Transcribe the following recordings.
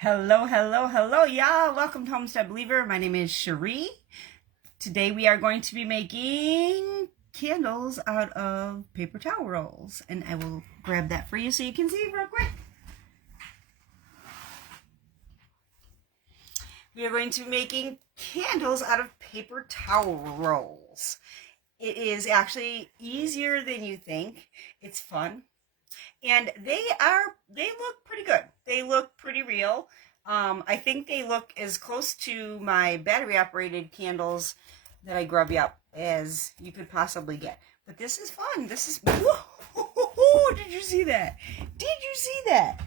Hello, hello, hello, y'all. Welcome to Homestead Believer. My name is Cherie. Today we are going to be making candles out of paper towel rolls. And I will grab that for you so you can see real quick. We are going to be making candles out of paper towel rolls. It is actually easier than you think. It's fun. And they look pretty good. They look pretty real. I think they look as close to my battery operated candles that I grub up as you could possibly get. But this is fun. This is, whoa, did you see that? Did you see that?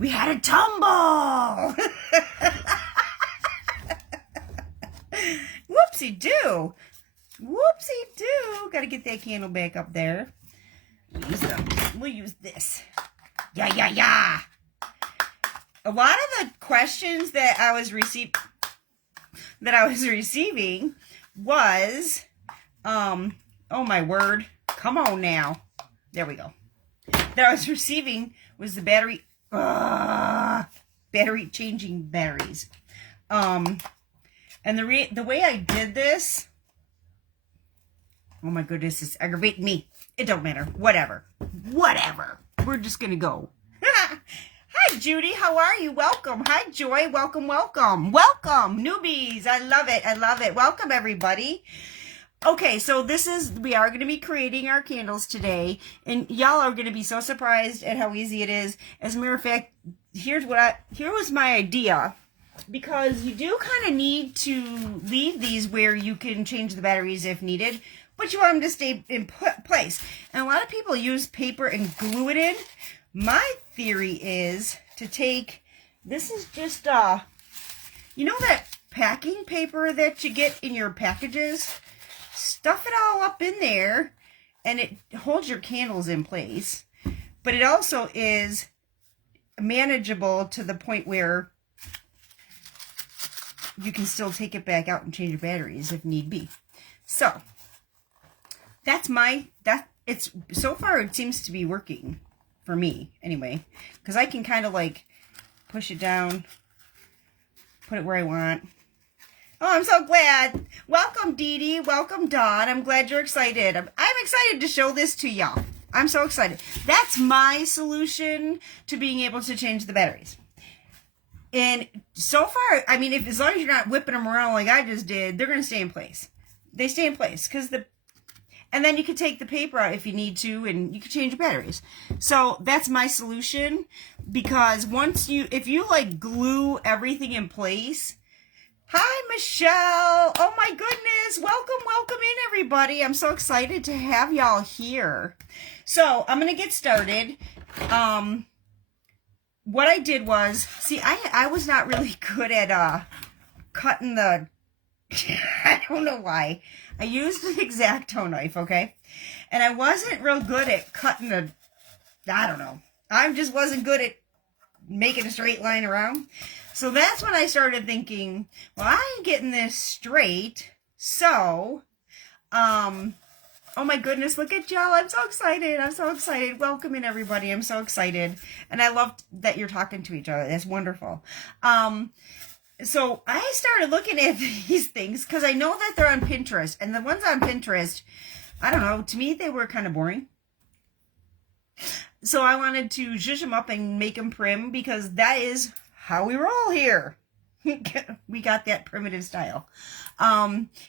We had a tumble. Whoopsie-doo. Whoopsie-doo. Got to get that candle back up there. We'll use this. Yeah. A lot of the questions that I was receiving was, oh my word, come on now. There we go. That I was receiving was the battery changing batteries. And the way I did this, oh my goodness, it's aggravating me. It don't matter. Whatever. We're just going to go. Hi, Judy. How are you? Welcome. Hi, Joy. Welcome. Welcome, newbies. I love it. Welcome, everybody. Okay, so we are going to be creating our candles today. And y'all are going to be so surprised at how easy it is. As a matter of fact, here was my idea. Because you do kind of need to leave these where you can change the batteries if needed. But you want them to stay in place. And a lot of people use paper and glue it in. My theory is to take, this is just, you know that packing paper that you get in your packages? Stuff it all up in there, and it holds your candles in place. But it also is manageable to the point where you can still take it back out and change your batteries if need be. So, so far it seems to be working for me anyway, because I can kind of like push it down, put it where I want. Oh, I'm so glad. Welcome, Dee Dee. Welcome, Dawn. I'm glad you're excited. I'm excited to show this to y'all. I'm so excited. That's my solution to being able to change the batteries. And so far, I mean, as long as you're not whipping them around like I just did, they're going to stay in place. They stay in place and then you can take the paper out if you need to, and you can change your batteries. So that's my solution, because if you like glue everything in place. Hi, Michelle. Oh my goodness. Welcome in, everybody. I'm so excited to have y'all here. So I'm going to get started. What I did was, see, I was not really good at cutting the, I don't know why. I used an X-Acto knife, okay? And I wasn't real good at cutting I don't know. I just wasn't good at making a straight line around. So that's when I started thinking, well, I ain't getting this straight. So, oh my goodness, look at y'all. I'm so excited. Welcome in, everybody. I'm so excited. And I love that you're talking to each other. That's wonderful. So I started looking at these things because I know that they're on Pinterest. And the ones on Pinterest, I don't know, to me they were kind of boring. So I wanted to zhuzh them up and make them prim, because that is how we roll here. We got that primitive style.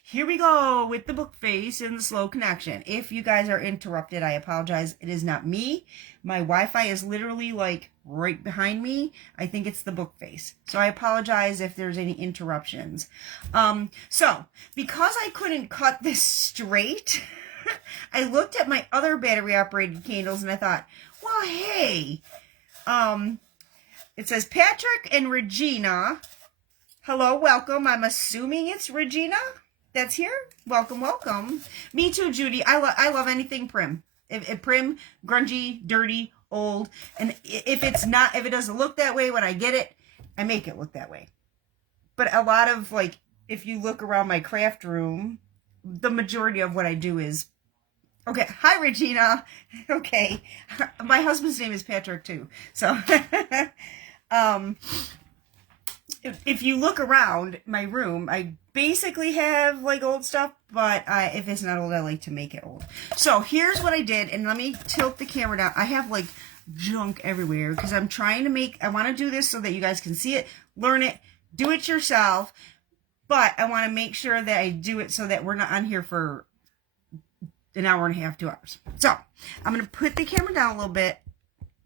Here we go with the book face and the slow connection. If you guys are interrupted, I apologize. It is not me. My Wi-Fi is literally like right behind me. I think it's the book face. So I apologize if there's any interruptions. So because I couldn't cut this straight, I looked at my other battery operated candles and I thought, well, hey, it says Patrick and Regina. Hello, welcome. I'm assuming it's Regina that's here. Welcome. Me too, Judy. I love anything prim. If prim, grungy, dirty, old. And if it doesn't look that way when I get it, I make it look that way. But a lot of, like, if you look around my craft room, the majority of what I do is Okay. Hi, Regina. Okay. My husband's name is Patrick too. So, if you look around my room, I basically have like old stuff, but if it's not old, I like to make it old. So here's what I did, and let me tilt the camera down. I have like junk everywhere because I'm trying to make, I want to do this so that you guys can see it, learn it, do it yourself, but I want to make sure that I do it so that we're not on here for an hour and a half, 2 hours. So I'm going to put the camera down a little bit,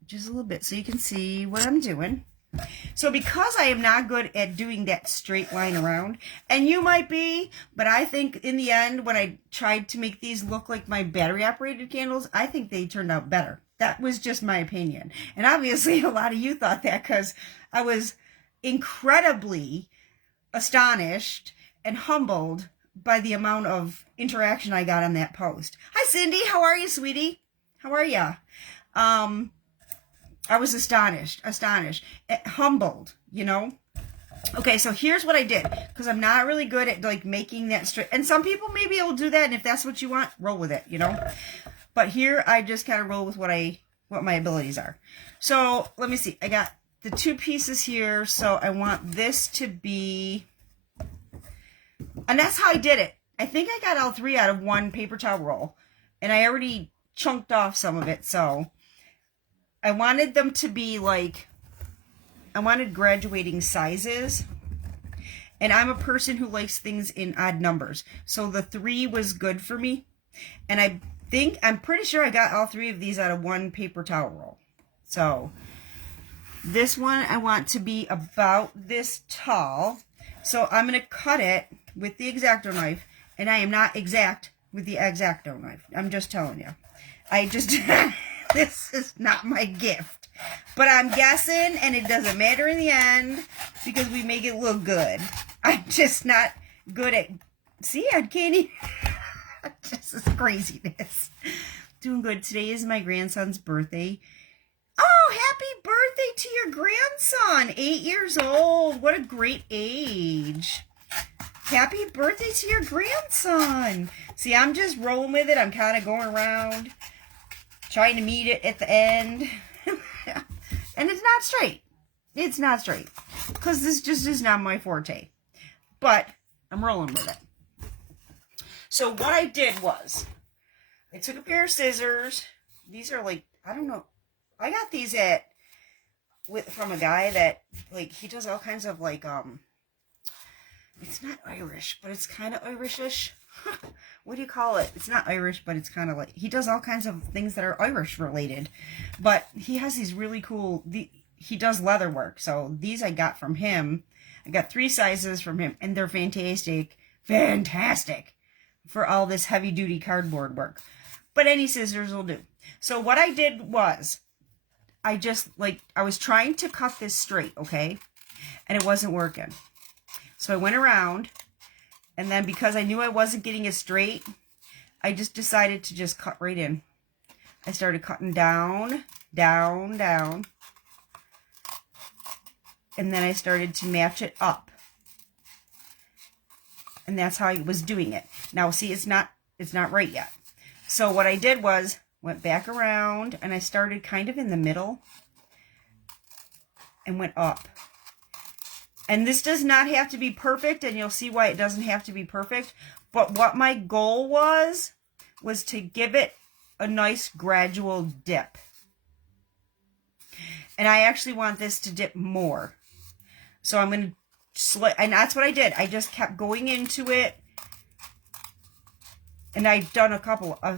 just a little bit, so you can see what I'm doing. So because I am not good at doing that straight line around, and you might be, but I think in the end, when I tried to make these look like my battery operated candles, I think they turned out better. That was just my opinion. And obviously a lot of you thought that because I was incredibly astonished and humbled by the amount of interaction I got on that post. Hi, Cindy. How are you, sweetie? How are ya? I was astonished, humbled, you know? Okay, so here's what I did, because I'm not really good at, like, making that straight. And some people maybe will do that, and if that's what you want, roll with it, you know? But here, I just kind of roll with what my abilities are. So, let me see. I got the 2 pieces here, so I want this to be... And that's how I did it. I think I got all 3 out of 1 paper towel roll. And I already chunked off some of it, so... I wanted them to be like, I wanted graduating sizes. And I'm a person who likes things in odd numbers. So the 3 was good for me. And I'm pretty sure I got all 3 of these out of 1 paper towel roll. So this one I want to be about this tall. So I'm going to cut it with the X-Acto knife. And I am not exact with the X-Acto knife. I'm just telling you. This is not my gift. But I'm guessing, and it doesn't matter in the end, because we make it look good. I'm just not good at... See, I can't even... This is craziness. Doing good. Today is my grandson's birthday. Oh, happy birthday to your grandson. 8 years old. What a great age. Happy birthday to your grandson. See, I'm just rolling with it. I'm kind of going around, trying to meet it at the end. And it's not straight. It's not straight. Because this just is not my forte. But I'm rolling with it. So what I did was, I took a pair of scissors. These are like, I don't know. I got these from a guy that, like, he does all kinds of, like, it's not Irish, but it's kind of Irishish. What do you call it? It's not Irish, but it's kind of like, he does all kinds of things that are Irish related. But he has these really cool, he does leather work. So these I got from him. I got 3 sizes from him, and they're fantastic. Fantastic for all this heavy duty cardboard work. But any scissors will do. So what I did was, I was trying to cut this straight, okay? And it wasn't working. So I went around, and then because I knew I wasn't getting it straight, I just decided to just cut right in. I started cutting down, down, down. And then I started to match it up. And that's how I was doing it. Now, see, it's not right yet. So what I did was, went back around, and I started kind of in the middle and went up. And this does not have to be perfect, and you'll see why it doesn't have to be perfect. But what my goal was to give it a nice gradual dip. And I actually want this to dip more. So I'm going to, and that's what I did. I just kept going into it. And I've done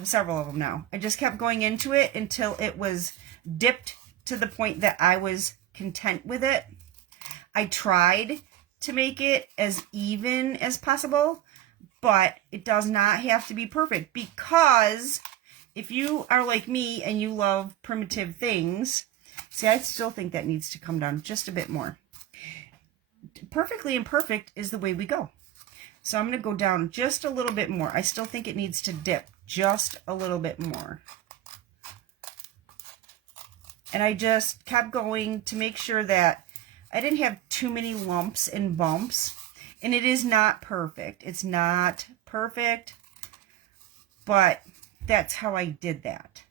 several of them now. I just kept going into it until it was dipped to the point that I was content with it. I tried to make it as even as possible, but it does not have to be perfect, because if you are like me and you love primitive things, see, I still think that needs to come down just a bit more. Perfectly imperfect is the way we go. So I'm going to go down just a little bit more. I still think it needs to dip just a little bit more. And I just kept going to make sure that I didn't have too many lumps and bumps. And it is not perfect. It's not perfect. But that's how I did that.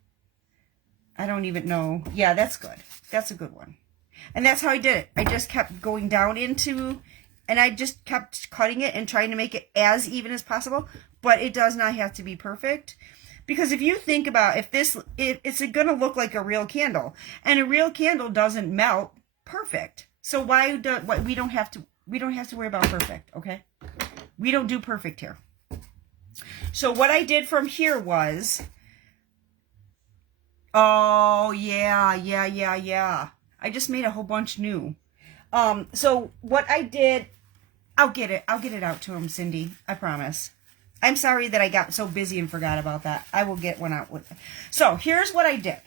I don't even know. Yeah, that's good. That's a good one. And that's how I did it. I just kept going down into, and I just kept cutting it and trying to make it as even as possible. But it does not have to be perfect. Because if you think about if it's going to look like a real candle, and a real candle doesn't melt perfect. So we don't have to worry about perfect, okay? We don't do perfect here. So what I did from here was, oh yeah. I just made a whole bunch new. So what I did, I'll get it out to him, Cindy. I promise. I'm sorry that I got so busy and forgot about that. I will get one out with it. So here's what I did.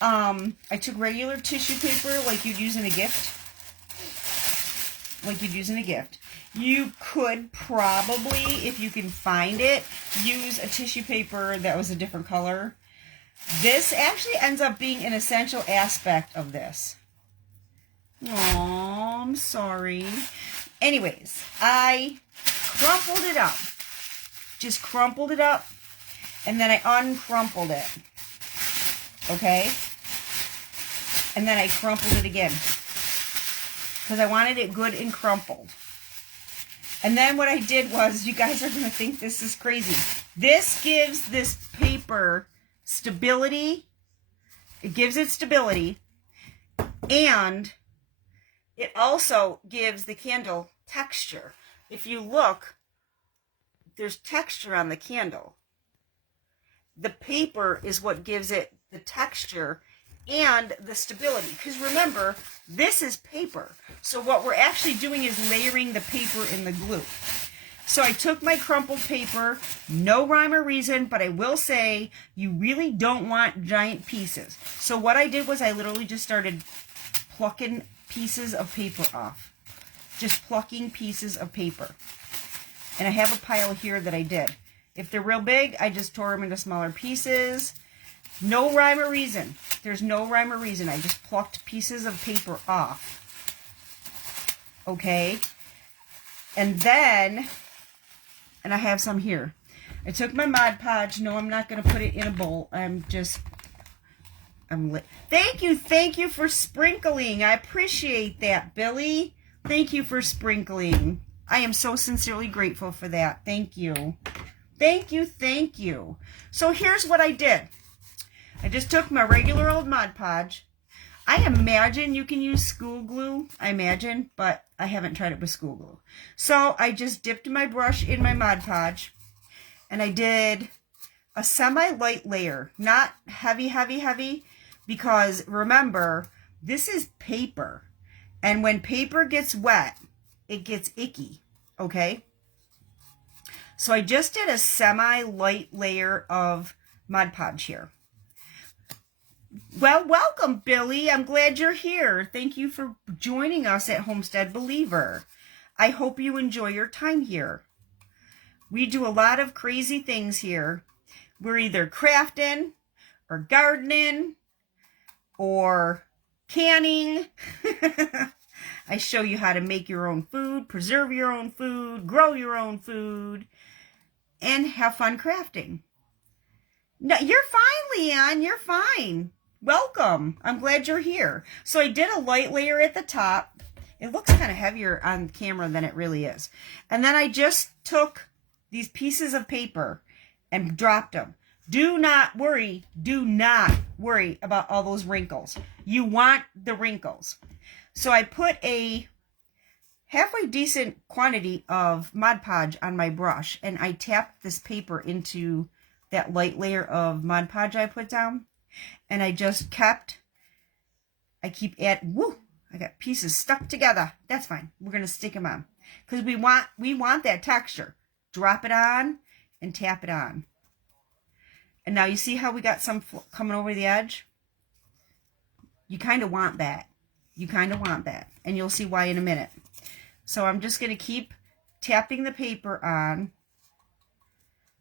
I took regular tissue paper like you'd use in a gift. You could probably, if you can find it, use a tissue paper that was a different color. This actually ends up being an essential aspect of this. Oh, I'm sorry. Anyways, I crumpled it up. Just crumpled it up. And then I uncrumpled it. Okay? And then I crumpled it again. Because I wanted it good and crumpled. And then what I did was, you guys are going to think this is crazy. This gives this paper stability. It gives it stability. And it also gives the candle texture. If you look, there's texture on the candle. The paper is what gives it the texture and the stability. Because remember, this is paper. So what we're actually doing is layering the paper in the glue. So I took my crumpled paper, no rhyme or reason, but I will say you really don't want giant pieces. So what I did was I literally just started plucking pieces of paper off. Just plucking pieces of paper. And I have a pile here that I did. If they're real big, I just tore them into smaller pieces. No rhyme or reason. There's no rhyme or reason. I just plucked pieces of paper off. Okay? And then, and I have some here. I took my Mod Podge. No, I'm not going to put it in a bowl. I'm lit. Thank you for sprinkling. I appreciate that, Billy. Thank you for sprinkling. I am so sincerely grateful for that. Thank you. Thank you. So here's what I did. I just took my regular old Mod Podge. I imagine you can use school glue. I imagine, but I haven't tried it with school glue. So I just dipped my brush in my Mod Podge. And I did a semi-light layer. Not heavy. Because remember, this is paper. And when paper gets wet, it gets icky. Okay? So I just did a semi-light layer of Mod Podge here. Well, welcome, Billy. I'm glad you're here. Thank you for joining us at Homestead Believer. I hope you enjoy your time here. We do a lot of crazy things here. We're either crafting or gardening or canning. I show you how to make your own food, preserve your own food, grow your own food, and have fun crafting. No, you're fine, Leon. You're fine. Welcome. I'm glad you're here. So I did a light layer at the top. It looks kind of heavier on camera than it really is. And then I just took these pieces of paper and dropped them. Do not worry about all those wrinkles. You want the wrinkles. So I put a halfway decent quantity of Mod Podge on my brush, and I tapped this paper into that light layer of Mod Podge I put down. And I just I got pieces stuck together. That's fine. We're going to stick them on. Because we want that texture. Drop it on and tap it on. And now you see how we got some coming over the edge? You kind of want that. And you'll see why in a minute. So I'm just going to keep tapping the paper on.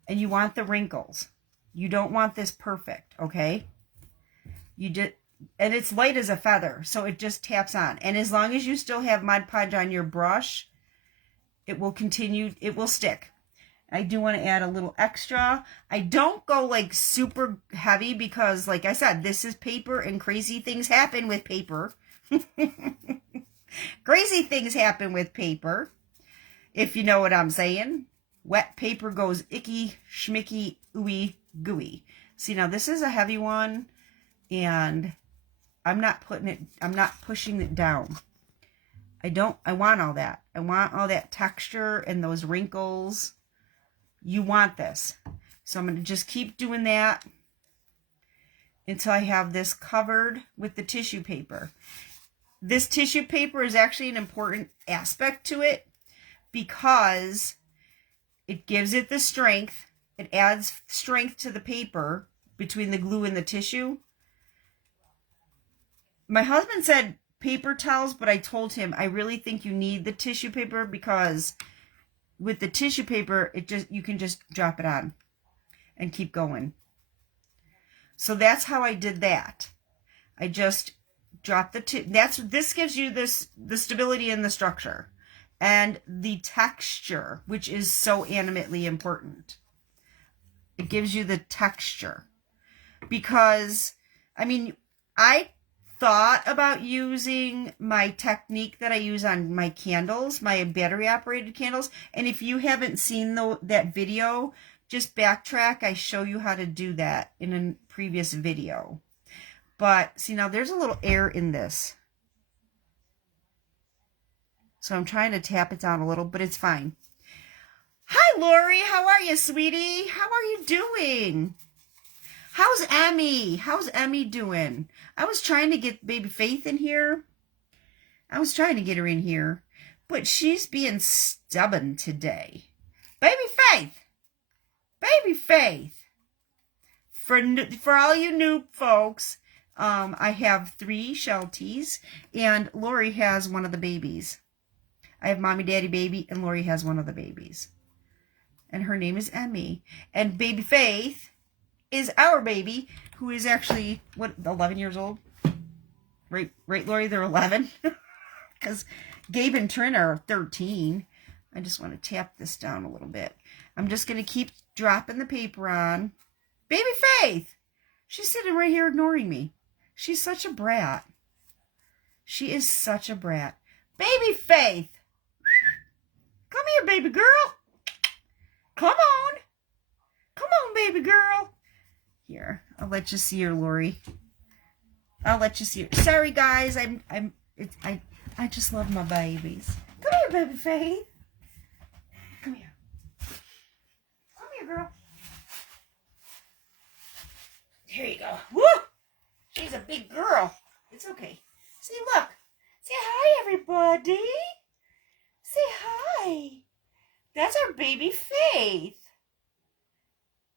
And you want the wrinkles. You don't want this perfect, okay? And it's light as a feather, so it just taps on. And as long as you still have Mod Podge on your brush, it will stick. I do want to add a little extra. I don't go like super heavy because, like I said, this is paper and crazy things happen with paper. Crazy things happen with paper, if you know what I'm saying. Wet paper goes icky, schmicky, ooey, gooey. See, now this is a heavy one, and I'm not pushing it down. I want all that. I want all that texture and those wrinkles. You want this. So I'm going to just keep doing that until I have this covered with the tissue paper. This tissue paper is actually an important aspect to it because it gives it the strength. It adds strength to the paper between the glue and the tissue. My husband said paper towels, but I told him I really think you need the tissue paper because with the tissue paper, you can just drop it on and keep going. So that's how I did that. I just dropped this gives you the stability and the structure and the texture, which is so animately important. It gives you the texture because, I mean, I thought about using my technique that I use on my candles, my battery operated candles. And if you haven't seen that video, just backtrack. I show you how to do that in a previous video. But see, now there's a little air in this. So I'm trying to tap it down a little, but it's fine. Hi, Lori. How are you, sweetie? How are you doing? How's Emmy? How's Emmy doing? I was trying to get baby Faith in here. I was trying to get her in here, but she's being stubborn today. Baby Faith. Baby Faith. For all you new folks, I have 3 Shelties, and Lori has one of the babies. I have mommy, daddy, baby, and Lori has one of the babies. And her name is Emmy. And baby Faith is our baby, who is actually, 11 years old? Right, Lori? They're 11? Because Gabe and Trin are 13. I just want to tap this down a little bit. I'm just going to keep dropping the paper on. Baby Faith! She's sitting right here ignoring me. She's such a brat. She is such a brat. Baby Faith! Come here, baby girl! Come on! Come on, baby girl! Here, I'll let you see her, Lori. I'll let you see her. Sorry, guys. I just love my babies. Come here, baby Faith. Come here. Come here, girl. Here you go. Woo! She's a big girl. It's okay. See, look. Say hi, everybody. Say hi. That's our baby Faith.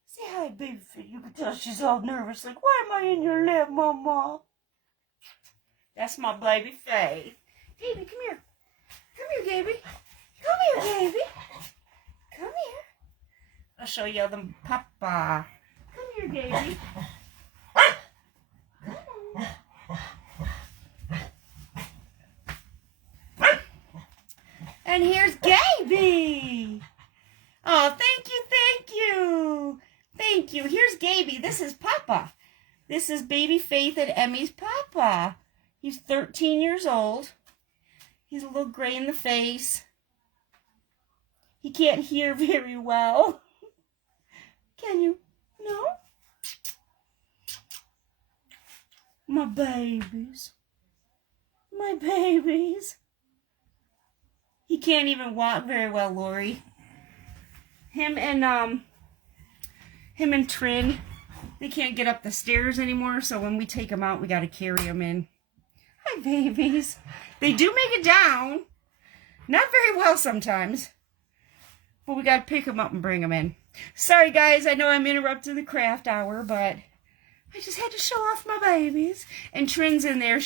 Say hi, baby Faith. You can tell she's all nervous. Like, why am I in your lap, Mama? That's my baby Faith. Gaby, come here. Come here, Gaby. Come here, Gaby. Come here. I'll show you the papa. Come here, Gaby. Come on. And here's Gaby. Oh, thank you, thank you. Thank you. Here's Gaby. This is Papa. This is baby Faith and Emmy's Papa. He's 13 years old. He's a little gray in the face. He can't hear very well. Can you? No? My babies. My babies. He can't even walk very well, Lori. Him and Trin, they can't get up the stairs anymore, so when we take them out, we got to carry them in. Hi, babies. They do make it down. Not very well sometimes. But we got to pick them up and bring them in. Sorry, guys. I know I'm interrupting the craft hour, but I just had to show off my babies. And Trin's in there.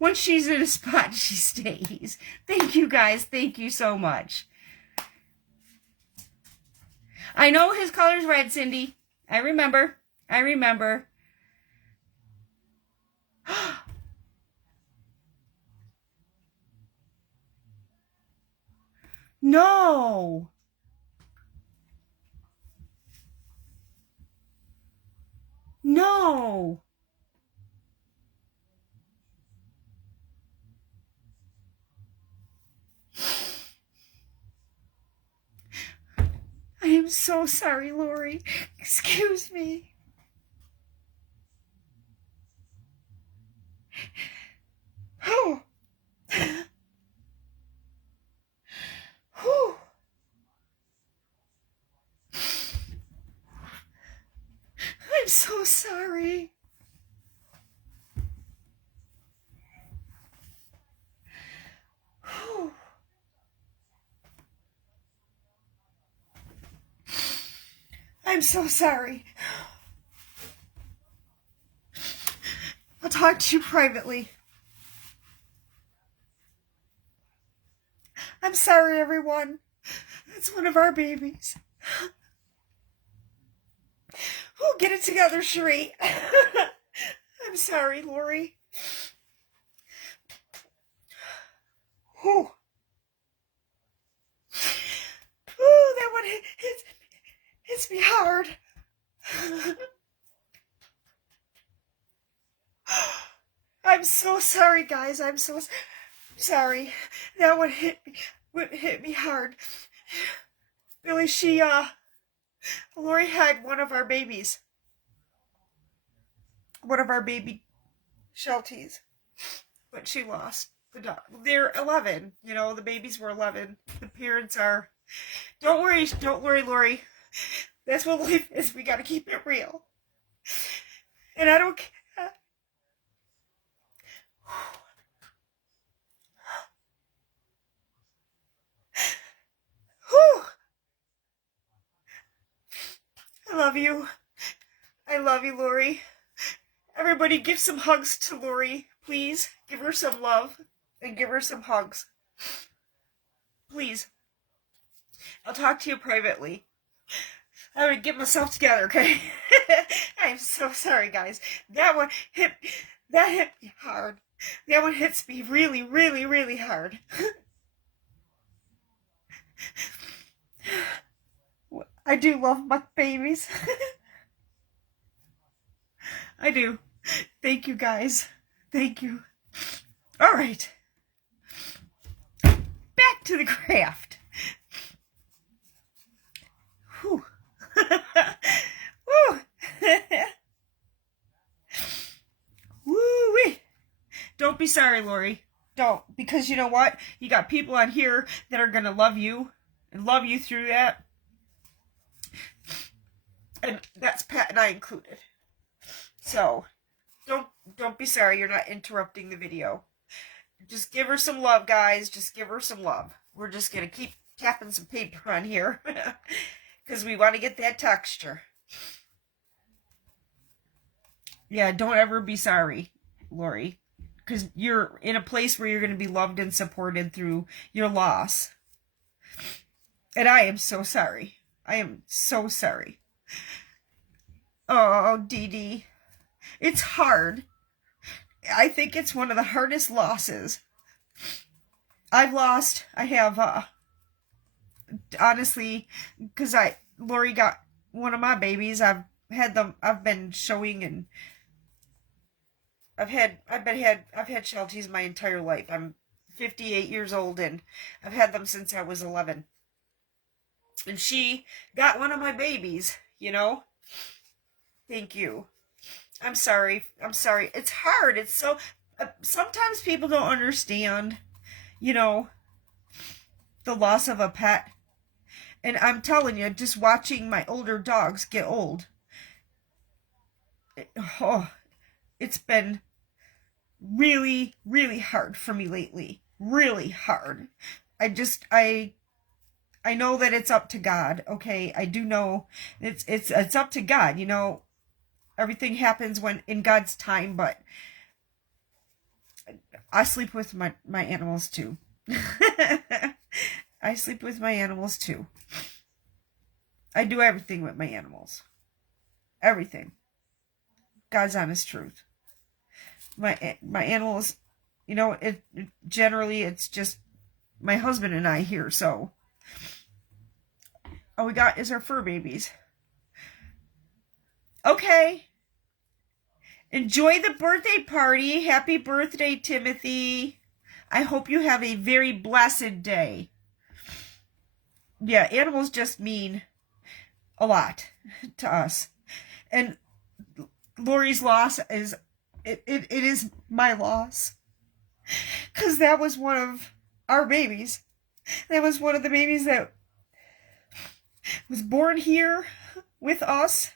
Once she's in a spot, she stays. Thank you, guys. Thank you so much. I know his color's red, Cindy. I remember. I remember. No. No. I'm so sorry, Lori. Excuse me. Oh. Whew. I'm so sorry. Whew. I'm so sorry. I'll talk to you privately. I'm sorry, everyone. It's one of our babies. Oh, get it together, Cherie. I'm sorry, Lori. Oh, that one hits me hard. I'm so sorry, guys. I'm so sorry. That one hit me hard. Billy, Lori had one of our babies. One of our baby Shelties. But she lost the dog. They're 11. You know, the babies were 11. The parents are... Don't worry, Lori. That's what life is. We gotta keep it real. And I don't... I love you. I love you, Lori. Everybody give some hugs to Lori, please. Give her some love and give her some hugs. Please. I'll talk to you privately. I'm gonna get myself together, okay? I'm so sorry, guys. That hit me hard. That one hits me really, really, really hard. I do love my babies. I do. Thank you, guys. Thank you. All right. Back to the craft. Whew. Woo. Woo-wee. Don't be sorry, Lori. Don't. Because you know what? You got people on here that are going to love you and love you through that. And that's Pat and I included. So, don't be sorry you're not interrupting the video. Just give her some love, guys. Just give her some love. We're just going to keep tapping some paper on here. Because we want to get that texture. Yeah, don't ever be sorry, Lori. Because you're in a place where you're going to be loved and supported through your loss. And I am so sorry. I am so sorry. Oh, Dee Dee. It's hard. I think it's one of the hardest losses. I have, honestly, because Lori got one of my babies. I've been showing, and I've had Shelties my entire life. I'm 58 years old, and I've had them since I was 11. And she got one of my babies, you know? Thank you. I'm sorry. It's hard. It's so... sometimes people don't understand, you know, the loss of a pet. And I'm telling you, just watching my older dogs get old, it's been really, really hard for me lately. Really hard. I know that it's up to God, okay? I do know it's up to God, you know. Everything happens when in God's time, but I sleep with my animals too. I sleep with my animals too. I do everything with my animals. Everything. God's honest truth. My animals, you know, generally it's just my husband and I here, so all we got is our fur babies. Okay. Enjoy the birthday party. Happy birthday, Timothy. I hope you have a very blessed day. Yeah, animals just mean a lot to us. And Lori's loss is, it is my loss. Because that was one of our babies. That was one of the babies that was born here with us.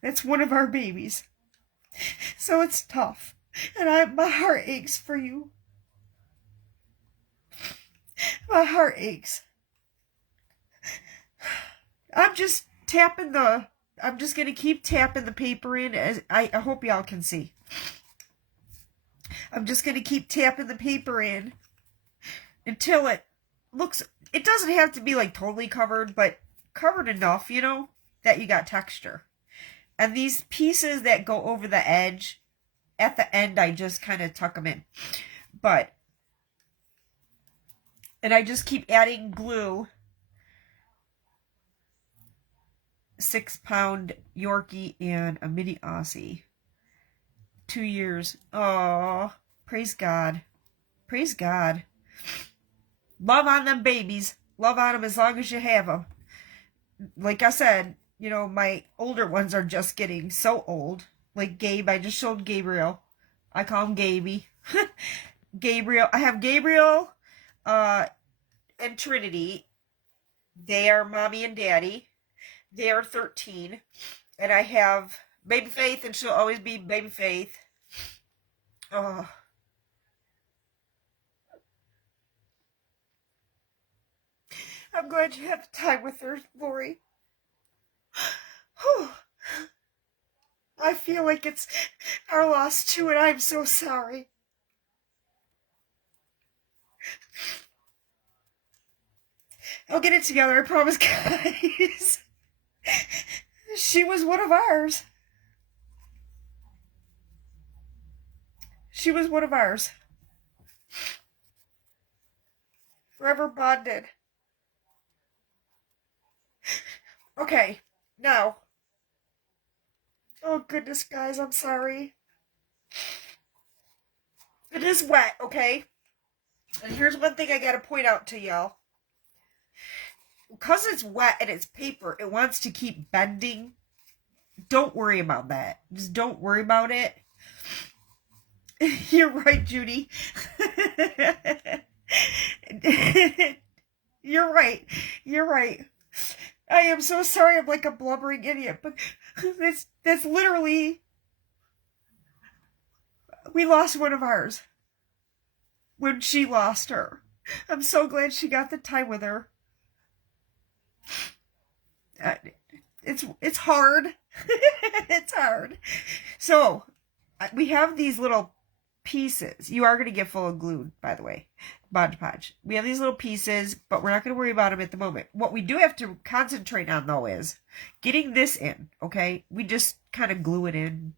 That's one of our babies. So it's tough. And my heart aches for you. My heart aches. I'm just going to keep tapping the paper in. As I hope y'all can see. I'm just going to keep tapping the paper in until it looks, it doesn't have to be like totally covered, but covered enough, you know, that you got texture. And these pieces that go over the edge, at the end, I just kind of tuck them in. And I just keep adding glue. 6-pound Yorkie and a mini Aussie. 2 years. Oh, praise God. Praise God. Love on them babies. Love on them as long as you have them. Like I said, you know, my older ones are just getting so old. Like Gabe, I just showed Gabriel. I call him Gaby. Gabriel. I have Gabriel and Trinity. They are mommy and daddy. They are 13. And I have Baby Faith, and she'll always be Baby Faith. Oh. I'm glad you had time with her, Lori. I feel like it's our loss too, and I'm so sorry. I'll get it together, I promise, guys. She was one of ours. She was one of ours. Forever bonded. Okay, now. Oh goodness, guys, I'm sorry. It is wet, okay? And here's one thing I gotta point out to y'all. Because it's wet and it's paper, it wants to keep bending. Don't worry about that. Just don't worry about it. You're right, Judy. You're right. You're right. I am so sorry I'm like a blubbering idiot, but that's literally, we lost one of ours when she lost her. I'm so glad she got the time with her. It's hard. It's hard. So we have these little pieces. You are going to get full of glue, by the way. Mod Podge. We have these little pieces, but we're not going to worry about them at the moment. What we do have to concentrate on, though, is getting this in, okay? We just kind of glue it in.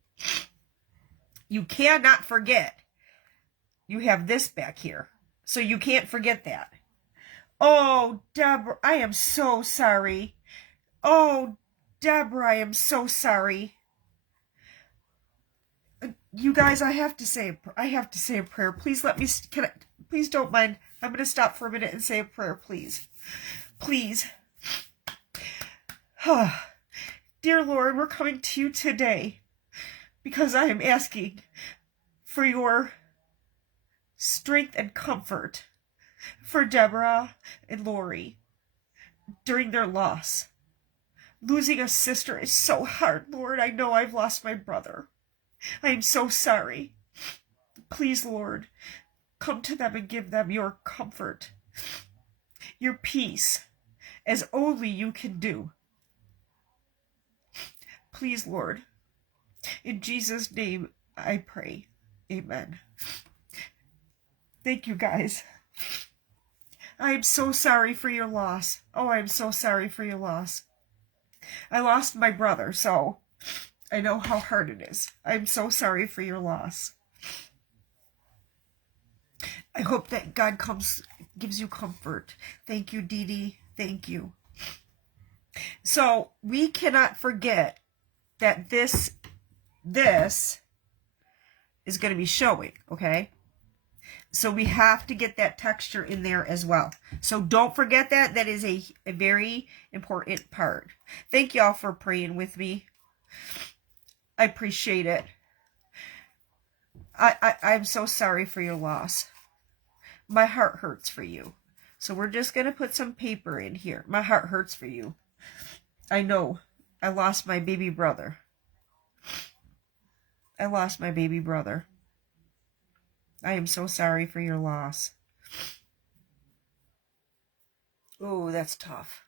You cannot forget you have this back here. So you can't forget that. Oh, Deborah, I am so sorry. Oh, Deborah, I am so sorry. You guys, I have to say a prayer. Please let me, please don't mind. I'm going to stop for a minute and say a prayer, please. Please. Dear Lord, we're coming to you today because I am asking for your strength and comfort for Deborah and Lori during their loss. Losing a sister is so hard, Lord. I know I've lost my brother. I am so sorry. Please, Lord, come to them and give them your comfort, your peace, as only you can do. Please, Lord, in Jesus' name I pray. Amen. Thank you, guys. I am so sorry for your loss. Oh, I am so sorry for your loss. I lost my brother, so I know how hard it is. I'm so sorry for your loss. I hope that God gives you comfort. Thank you, Dee Dee. Thank you. So we cannot forget that this is going to be showing, okay? So we have to get that texture in there as well. So don't forget that. That is a very important part. Thank y'all for praying with me. I appreciate it. I'm so sorry for your loss. My heart hurts for you. So we're just going to put some paper in here. My heart hurts for you. I know. I lost my baby brother. I lost my baby brother. I am so sorry for your loss. Oh, that's tough.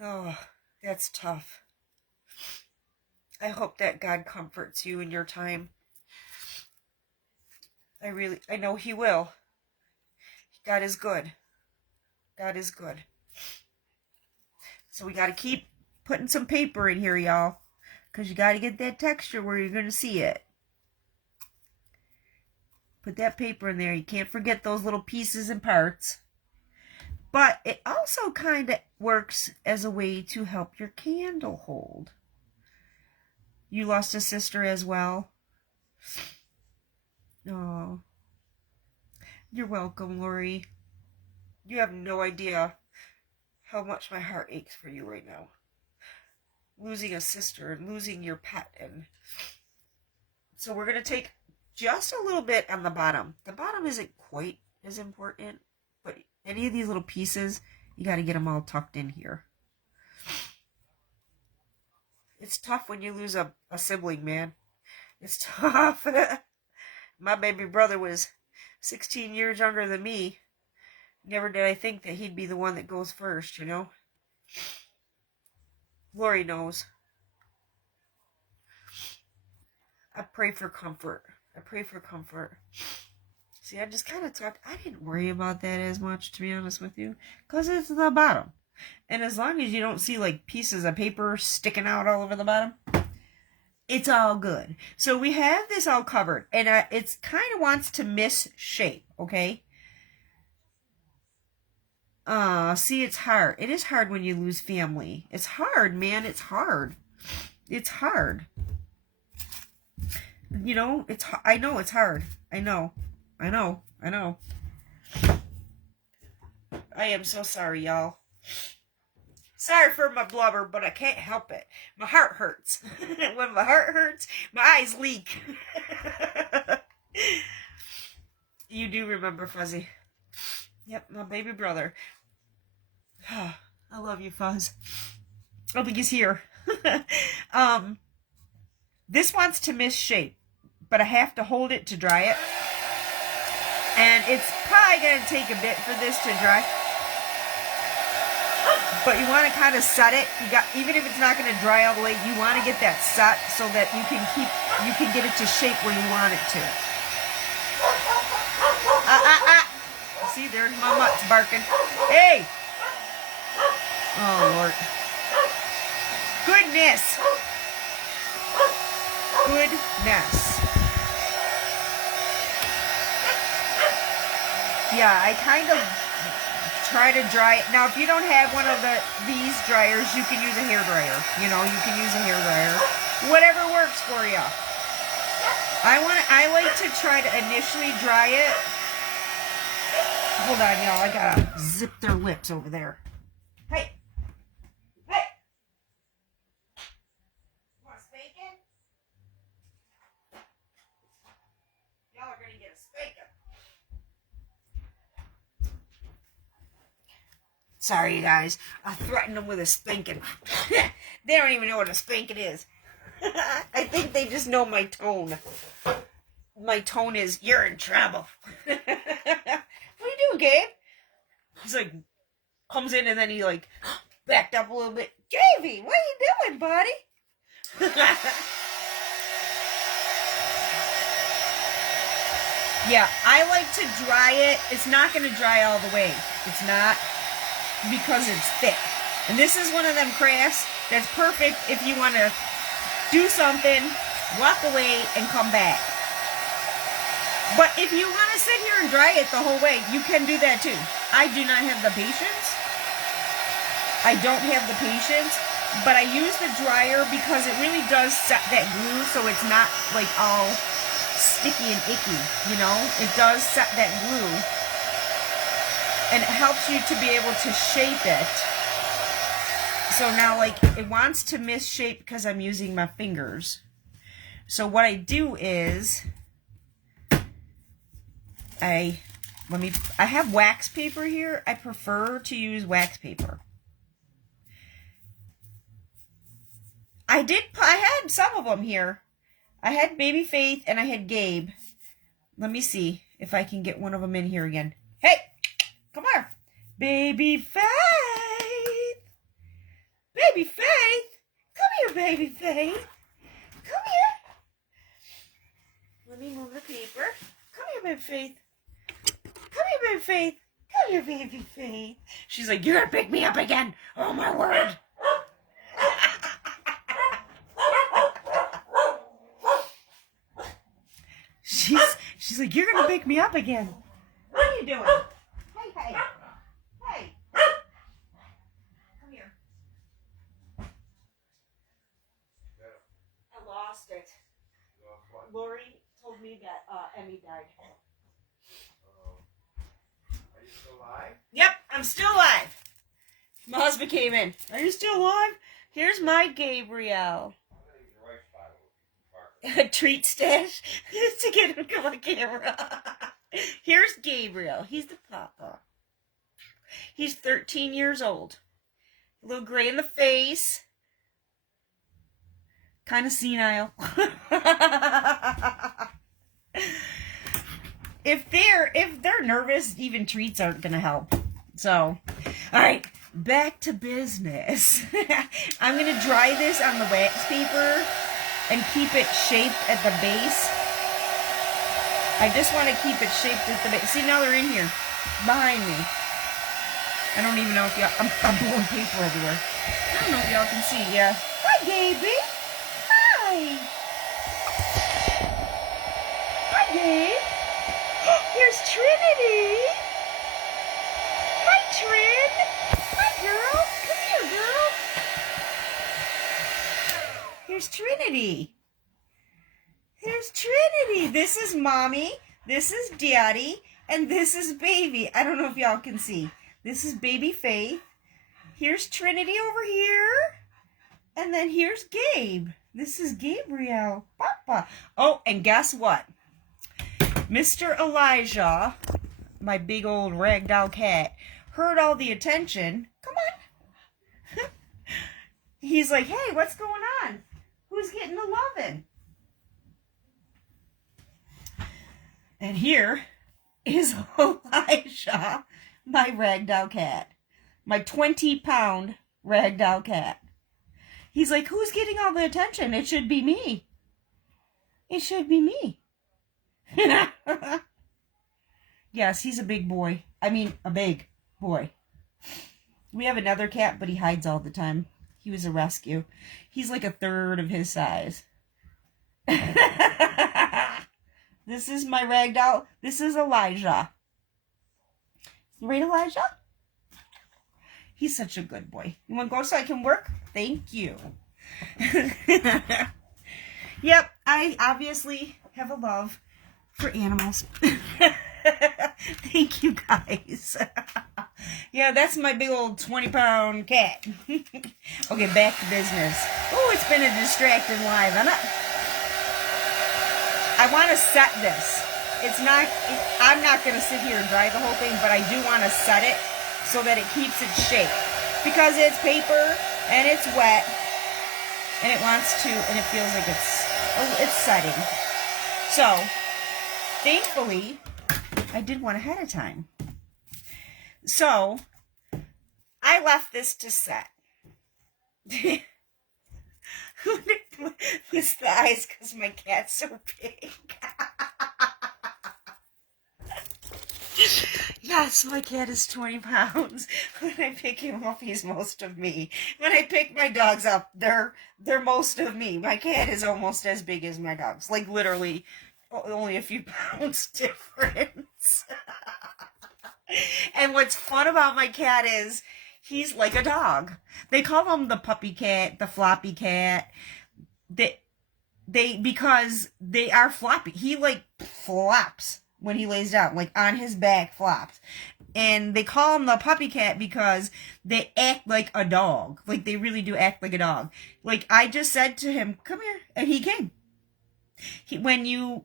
Oh, that's tough. I hope that God comforts you in your time. I know He will. God is good. God is good. So we got to keep putting some paper in here, y'all. Because you got to get that texture where you're going to see it. Put that paper in there. You can't forget those little pieces and parts. But it also kind of works as a way to help your candle hold. You lost a sister as well. Oh. You're welcome, Lori. You have no idea how much my heart aches for you right now. Losing a sister and losing your pet. And so we're going to take just a little bit on the bottom. The bottom isn't quite as important, but any of these little pieces, you got to get them all tucked in here. It's tough when you lose a sibling, man. It's tough. My baby brother was 16 years younger than me. Never did I think that he'd be the one that goes first, you know? Lori knows. I pray for comfort. I pray for comfort. See, I just kind of talked. I didn't worry about that as much, to be honest with you, because it's the bottom. And as long as you don't see like pieces of paper sticking out all over the bottom, it's all good. So we have this all covered, and it's kind of wants to miss shape, okay? See, it's hard. It is hard when you lose family. It's hard, man. It's hard. It's hard. You know, I know it's hard. I know. I am so sorry, y'all. Sorry for my blubber, but I can't help it. My heart hurts. When my heart hurts, my eyes leak. You do remember Fuzzy. Yep, my baby brother. I love you, Fuzz. I think he's here. This wants to miss shape, but I have to hold it to dry it. And it's probably going to take a bit for this to dry. But you want to kind of set it. Even if it's not going to dry all the way, you want to get that set so that you can get it to shape where you want it to. See, there's my mutts barking. Hey! Oh, Lord. Goodness. Yeah, I kind of try to dry it. Now, if you don't have one of these dryers, you can use a hair dryer. You know, you can use a hair dryer. Whatever works for you. I like to try to initially dry it. Hold on, y'all. I gotta zip their lips over there. Hey. Want a spanking? Y'all are gonna get a spanking. Sorry, you guys. I threatened them with a spanking. They don't even know what a spanking is. I think they just know my tone. My tone is, you're in trouble. What are you doing, Gabe? He's like, comes in and then he like, backed up a little bit. Javy, what are you doing, buddy? Yeah, I like to dry it. It's not going to dry all the way. It's not, because it's thick. And this is one of them crafts that's perfect if you want to do something, walk away, and come back. But if you want to sit here and dry it the whole way, you can do that too. I do not have the patience. I don't have the patience, but I use the dryer because it really does set that glue so it's not like all sticky and icky, you know? It does set that glue. And it helps you to be able to shape it. So now, like, it wants to misshape because I'm using my fingers. So what I do is, I have wax paper here. I prefer to use wax paper. I had some of them here. I had Baby Faith and I had Gabe. Let me see if I can get one of them in here again. Hey, come here. Baby Faith. Baby Faith. Come here, Baby Faith. Come here. Let me move the paper. Come here, Baby Faith. Come here, Baby Faith. Come here, Baby Faith. She's like, you're gonna pick me up again. Oh, my word. She's like, you're gonna pick me up again. What are you doing? Hey, hey. Hey. Come here. I lost it. Lori told me that Emmy died. Are you still alive? Yep, I'm still alive. My husband came in. Are you still alive? Here's my Gabriel. A treat stash to get him on camera. Here's Gabriel. He's the papa. He's 13 years old. A little gray in the face. Kind of senile. If they're nervous, even treats aren't gonna help. So, all right, back to business. I'm gonna dry this on the wax paper and keep it shaped at the base. I just want to keep it shaped at the base. See, now they're in here, behind me. I don't even know if y'all, I'm blowing paper everywhere. I don't know if y'all can see, yeah. Hi, Gaby. Hi. Hi, Gabe. Here's Trinity. Hi, Trin. Hi, girl. Come here, girl. Here's Trinity. Here's Trinity. This is Mommy. This is Daddy. And this is Baby. I don't know if y'all can see. This is Baby Faith. Here's Trinity over here. And then here's Gabe. This is Gabriel. Papa. Oh, and guess what? Mr. Elijah, my big old ragdoll cat, heard all the attention. Come on. He's like, hey, what's going on? Who's getting the lovin'? And here is Elijah, my ragdoll cat. My 20-pound ragdoll cat. He's like, who's getting all the attention? It should be me. It should be me. Yes, he's a big boy. I mean, a big boy. We have another cat, but he hides all the time. He was a rescue. He's like a third of his size. This is my ragdoll. This is Elijah. Right, Elijah? He's such a good boy. You want to go so I can work? Thank you. Yep, I obviously have a love for animals. Thank you, guys. Yeah, that's my big old 20-pound cat. Okay, back to business. Oh, it's been a distracting live. I want to set this. I'm not going to sit here and dry the whole thing, but I do want to set it so that it keeps its shape. Because it's paper and it's wet and it wants to, and it feels like it's setting. So, thankfully, I did one ahead of time. So, I left this to set. It's the eyes because my cat's so big. Yes, my cat is 20 pounds. When I pick him up, he's most of me. When I pick my dogs up, they're most of me. My cat is almost as big as my dogs. Like, literally, only a few pounds difference. And what's fun about my cat is he's like a dog. They call him the puppy cat, the floppy cat. because they are floppy. He like flops when he lays down, like on his back flops. And they call him the puppy cat because they act like a dog. Like they really do act like a dog. Like I just said to him, "Come here," and he came. When you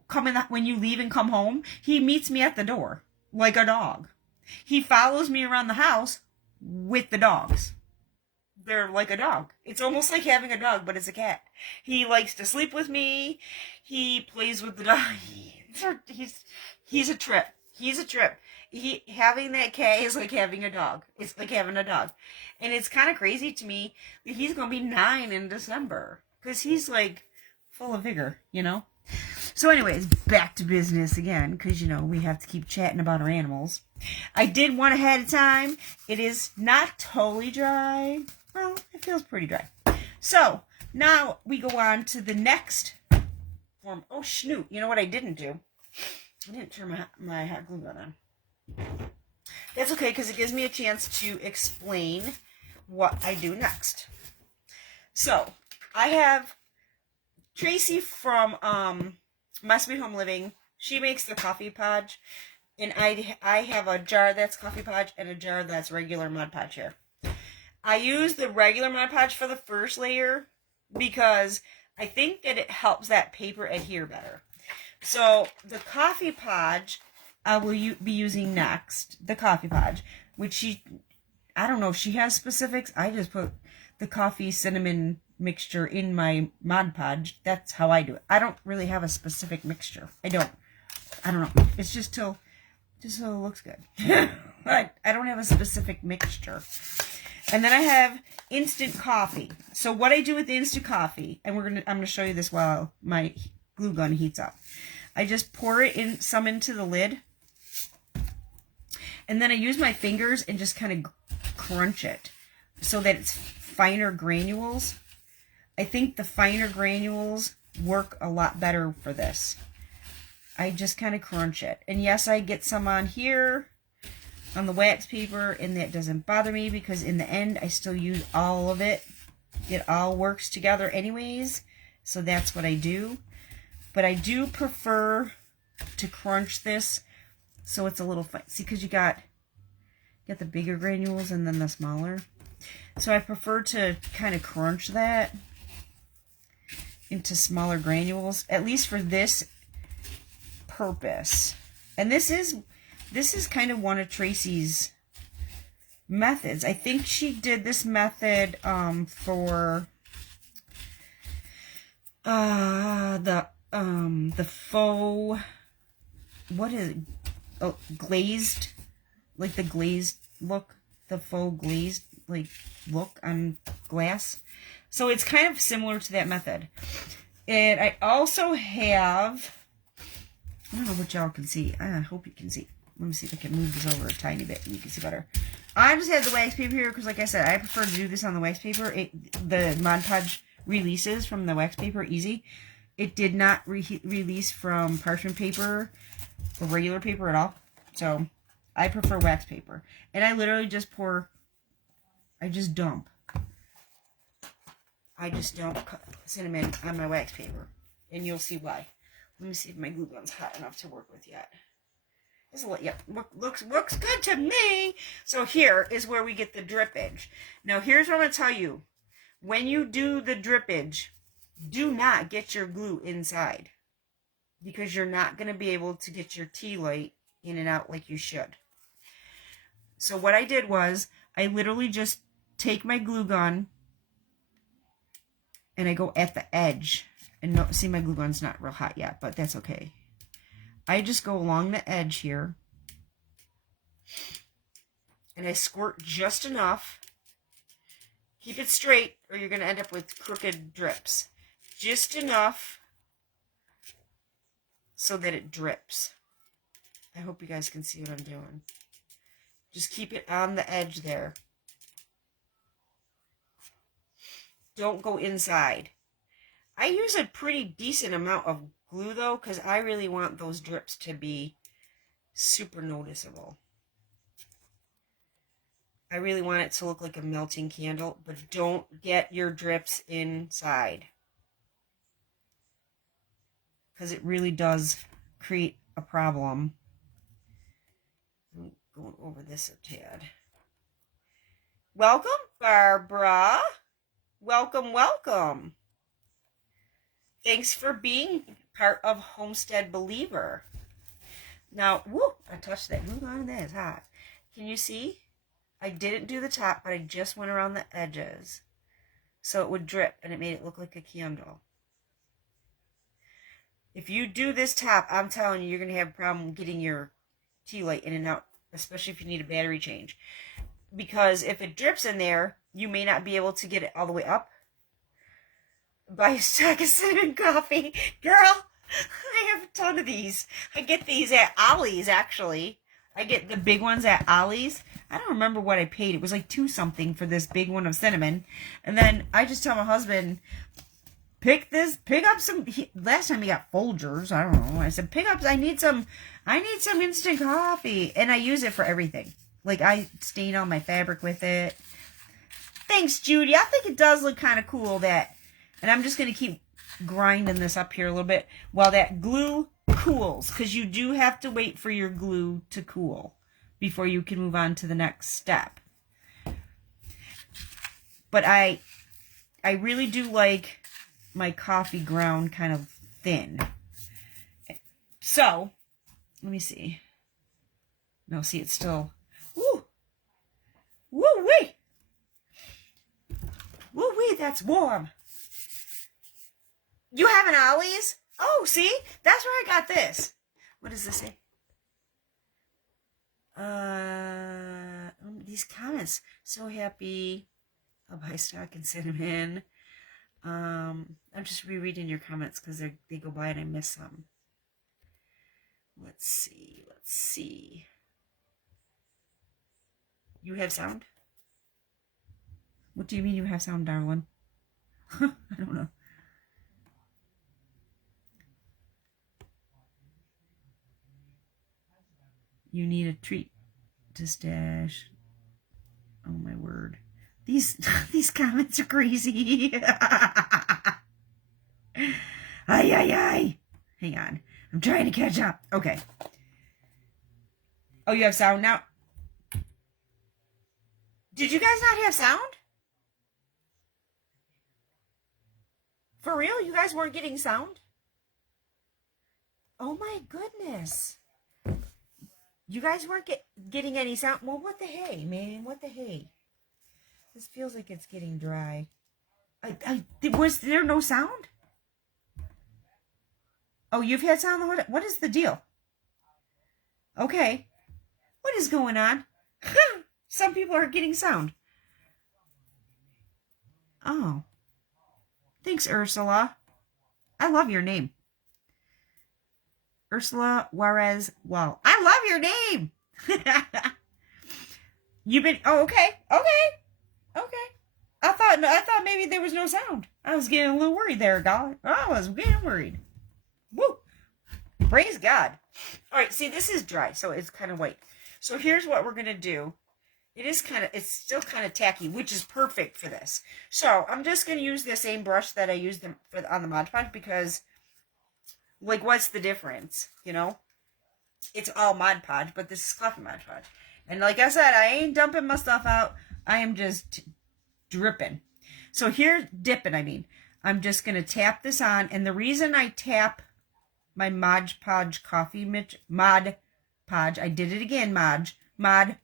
when you leave and come home, he meets me at the door like a dog. He follows me around the house with the dogs. They're like a dog. It's almost like having a dog, but it's a cat. He likes to sleep with me. He plays with the dog. He's a trip. He's a trip. Having that cat is like having a dog. It's like having a dog. And it's kind of crazy to me that he's going to be 9 in December. Because he's like full of vigor, you know? So anyways, back to business again. Because, you know, we have to keep chatting about our animals. I did one ahead of time. It is not totally dry. Well, it feels pretty dry. So, now we go on to the next form. Oh, schnoot. You know what I didn't do? I didn't turn my hot glue gun on. That's okay, because it gives me a chance to explain what I do next. So, I have Tracy from My Sweet Home Living. She makes the coffee podge. And I have a jar that's coffee podge and a jar that's regular Mod Podge here. I use the regular Mod Podge for the first layer because I think that it helps that paper adhere better. So the coffee podge I will be using next. The coffee podge, which I don't know if she has specifics. I just put the coffee cinnamon mixture in my Mod Podge. That's how I do it. I don't really have a specific mixture. I don't know. It's just so it looks good. I don't have a specific mixture. And then I have instant coffee. So what I do with the instant coffee, and I'm gonna show you this while my glue gun heats up. I just pour it in some into the lid, and then I use my fingers and just kind of crunch it so that it's finer granules. I think the finer granules work a lot better for this. I just kind of crunch it. And yes, I get some on here on the wax paper, and that doesn't bother me because in the end, I still use all of it. It all works together anyways, so that's what I do. But I do prefer to crunch this so it's a little fine. See, because you got the bigger granules and then the smaller. So I prefer to kind of crunch that into smaller granules, at least for this purpose. And this is kind of one of Tracy's methods. I think she did this method for the faux, what is it? Oh, glazed, like the glazed look, the faux glazed like look on glass. So it's kind of similar to that method. And I also have, I don't know what y'all can see. I hope you can see. Let me see if I can move this over a tiny bit and you can see better. I just have the wax paper here because, like I said, I prefer to do this on the wax paper. The Mod Podge releases from the wax paper easy. It did not release from parchment paper or regular paper at all. So I prefer wax paper. And I literally just I just dump cinnamon on my wax paper. And you'll see why. Let me see if my glue gun's hot enough to work with yet. Yep, looks good to me. So here is where we get the drippage. Now here's what I'm going to tell you. When you do the drippage, do not get your glue inside. Because you're not going to be able to get your tea light in and out like you should. So what I did was, I literally just take my glue gun and I go at the edge. And no, see, my glue gun's not real hot yet, but that's okay. I just go along the edge here. And I squirt just enough. Keep it straight or you're going to end up with crooked drips. Just enough so that it drips. I hope you guys can see what I'm doing. Just keep it on the edge there. Don't go inside. I use a pretty decent amount of glue though, because I really want those drips to be super noticeable. I really want it to look like a melting candle, but don't get your drips inside. because it really does create a problem. I'm going over this a tad. Welcome, Barbara. Welcome, welcome. Thanks for being part of Homestead Believer. Now, whoo, I touched that. Move on, that is hot. Can you see? I didn't do the top, but I just went around the edges. So it would drip, and it made it look like a candle. If you do this top, I'm telling you, you're going to have a problem getting your tea light in and out, especially if you need a battery change. Because if it drips in there, you may not be able to get it all the way up. Buy a stack of cinnamon coffee. Girl, I have a ton of these. I get these at Ollie's, actually. I get the big ones at Ollie's. I don't remember what I paid. It was like $2 something for this big one of cinnamon. And then I just tell my husband, pick up some. Last time he got Folgers. I don't know. I said, I need some instant coffee. And I use it for everything. Like, I stain all my fabric with it. Thanks, Judy. I think it does look kind of cool, that. And I'm just going to keep grinding this up here a little bit while that glue cools, because you do have to wait for your glue to cool before you can move on to the next step. But I really do like my coffee ground kind of thin. So, let me see. No, see, it's still, woo, woo-wee. Woo-wee, that's warm. You have an Ollie's? Oh, see? That's where I got this. What does this say? These comments. So happy. I'll buy stock in cinnamon. I'm just rereading your comments because they go by and I miss them. Let's see. You have sound? What do you mean you have sound, darling? I don't know. You need a treat to stash. Oh my word. These comments are crazy. Ay. Hang on. I'm trying to catch up. Okay. Oh, you have sound now? Did you guys not have sound? For real? You guys weren't getting sound? Oh my goodness. You guys weren't getting any sound? Well, what the hey, man? What the hey? This feels like it's getting dry. Was there no sound? Oh, you've had sound the whole time? What is the deal? Okay. What is going on? Some people are getting sound. Oh. Thanks, Ursula. I love your name. Ursula Juarez Wall. I love your name. You've been, oh, okay. I thought maybe there was no sound. I was getting a little worried there, God. I was getting worried. Woo. Praise God. All right, see, this is dry, so it's kind of white. So here's what we're going to do. It's still kind of tacky, which is perfect for this. So I'm just going to use the same brush that I used on the Mod Podge because, like, what's the difference, you know? It's all Mod Podge, but this is coffee Mod Podge. And like I said, I ain't dumping my stuff out. I am just dripping. So here, dipping, I mean. I'm just going to tap this on. And the reason I tap my Mod Podge coffee, Mod Podge, I did it again, Mod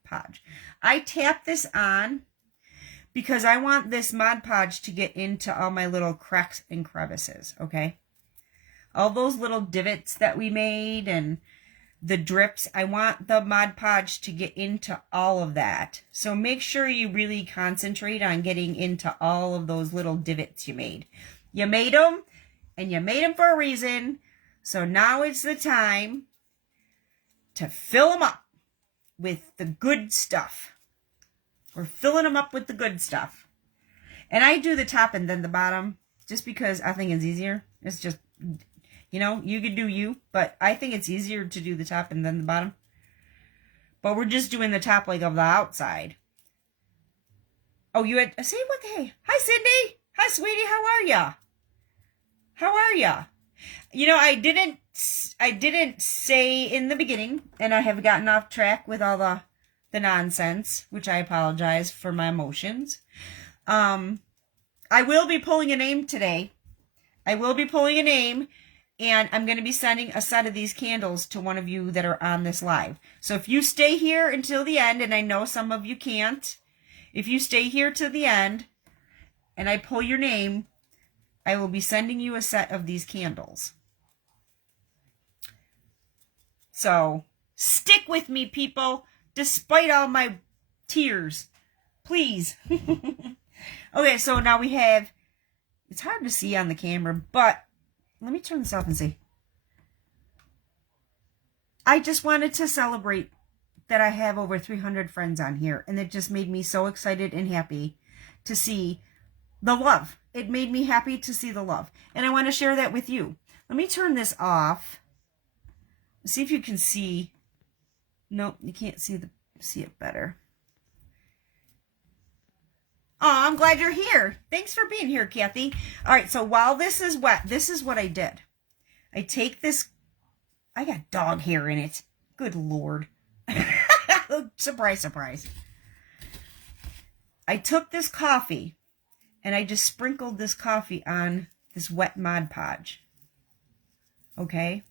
Podge. I tap this on because I want this Mod Podge to get into all my little cracks and crevices, okay? All those little divots that we made and the drips, I want the Mod Podge to get into all of that. So make sure you really concentrate on getting into all of those little divots you made. You made them, and you made them for a reason. So now it's the time to fill them up with the good stuff. We're filling them up with the good stuff. And I do the top and then the bottom just because I think it's easier. It's just, you know, you could do you, but I think it's easier to do the top and then the bottom. But we're just doing the top like of the outside. Oh, you had, say what the hey. Hi, Cindy. Hi, sweetie. How are ya? How are ya? You know, I didn't say in the beginning, and I have gotten off track with all the nonsense, which I apologize for my emotions. I will be pulling a name today. I will be pulling a name, and I'm going to be sending a set of these candles to one of you that are on this live. So if you stay here until the end, and I know some of you can't, if you stay here to the end and I pull your name, I will be sending you a set of these candles. So stick with me, people, despite all my tears. Please. Okay, so now we have, it's hard to see on the camera, but let me turn this off and see. I just wanted to celebrate that I have over 300 friends on here, and it just made me so excited and happy to see the love. It made me happy to see the love, and I want to share that with you. Let me turn this off. See if you can see. Nope, you can't see it better. Oh, I'm glad you're here. Thanks for being here, Kathy. All right, so while this is wet, this is what I did. I take this. I got dog hair in it. Good Lord. Surprise, surprise. I took this coffee and I just sprinkled this coffee on this wet Mod Podge. Okay?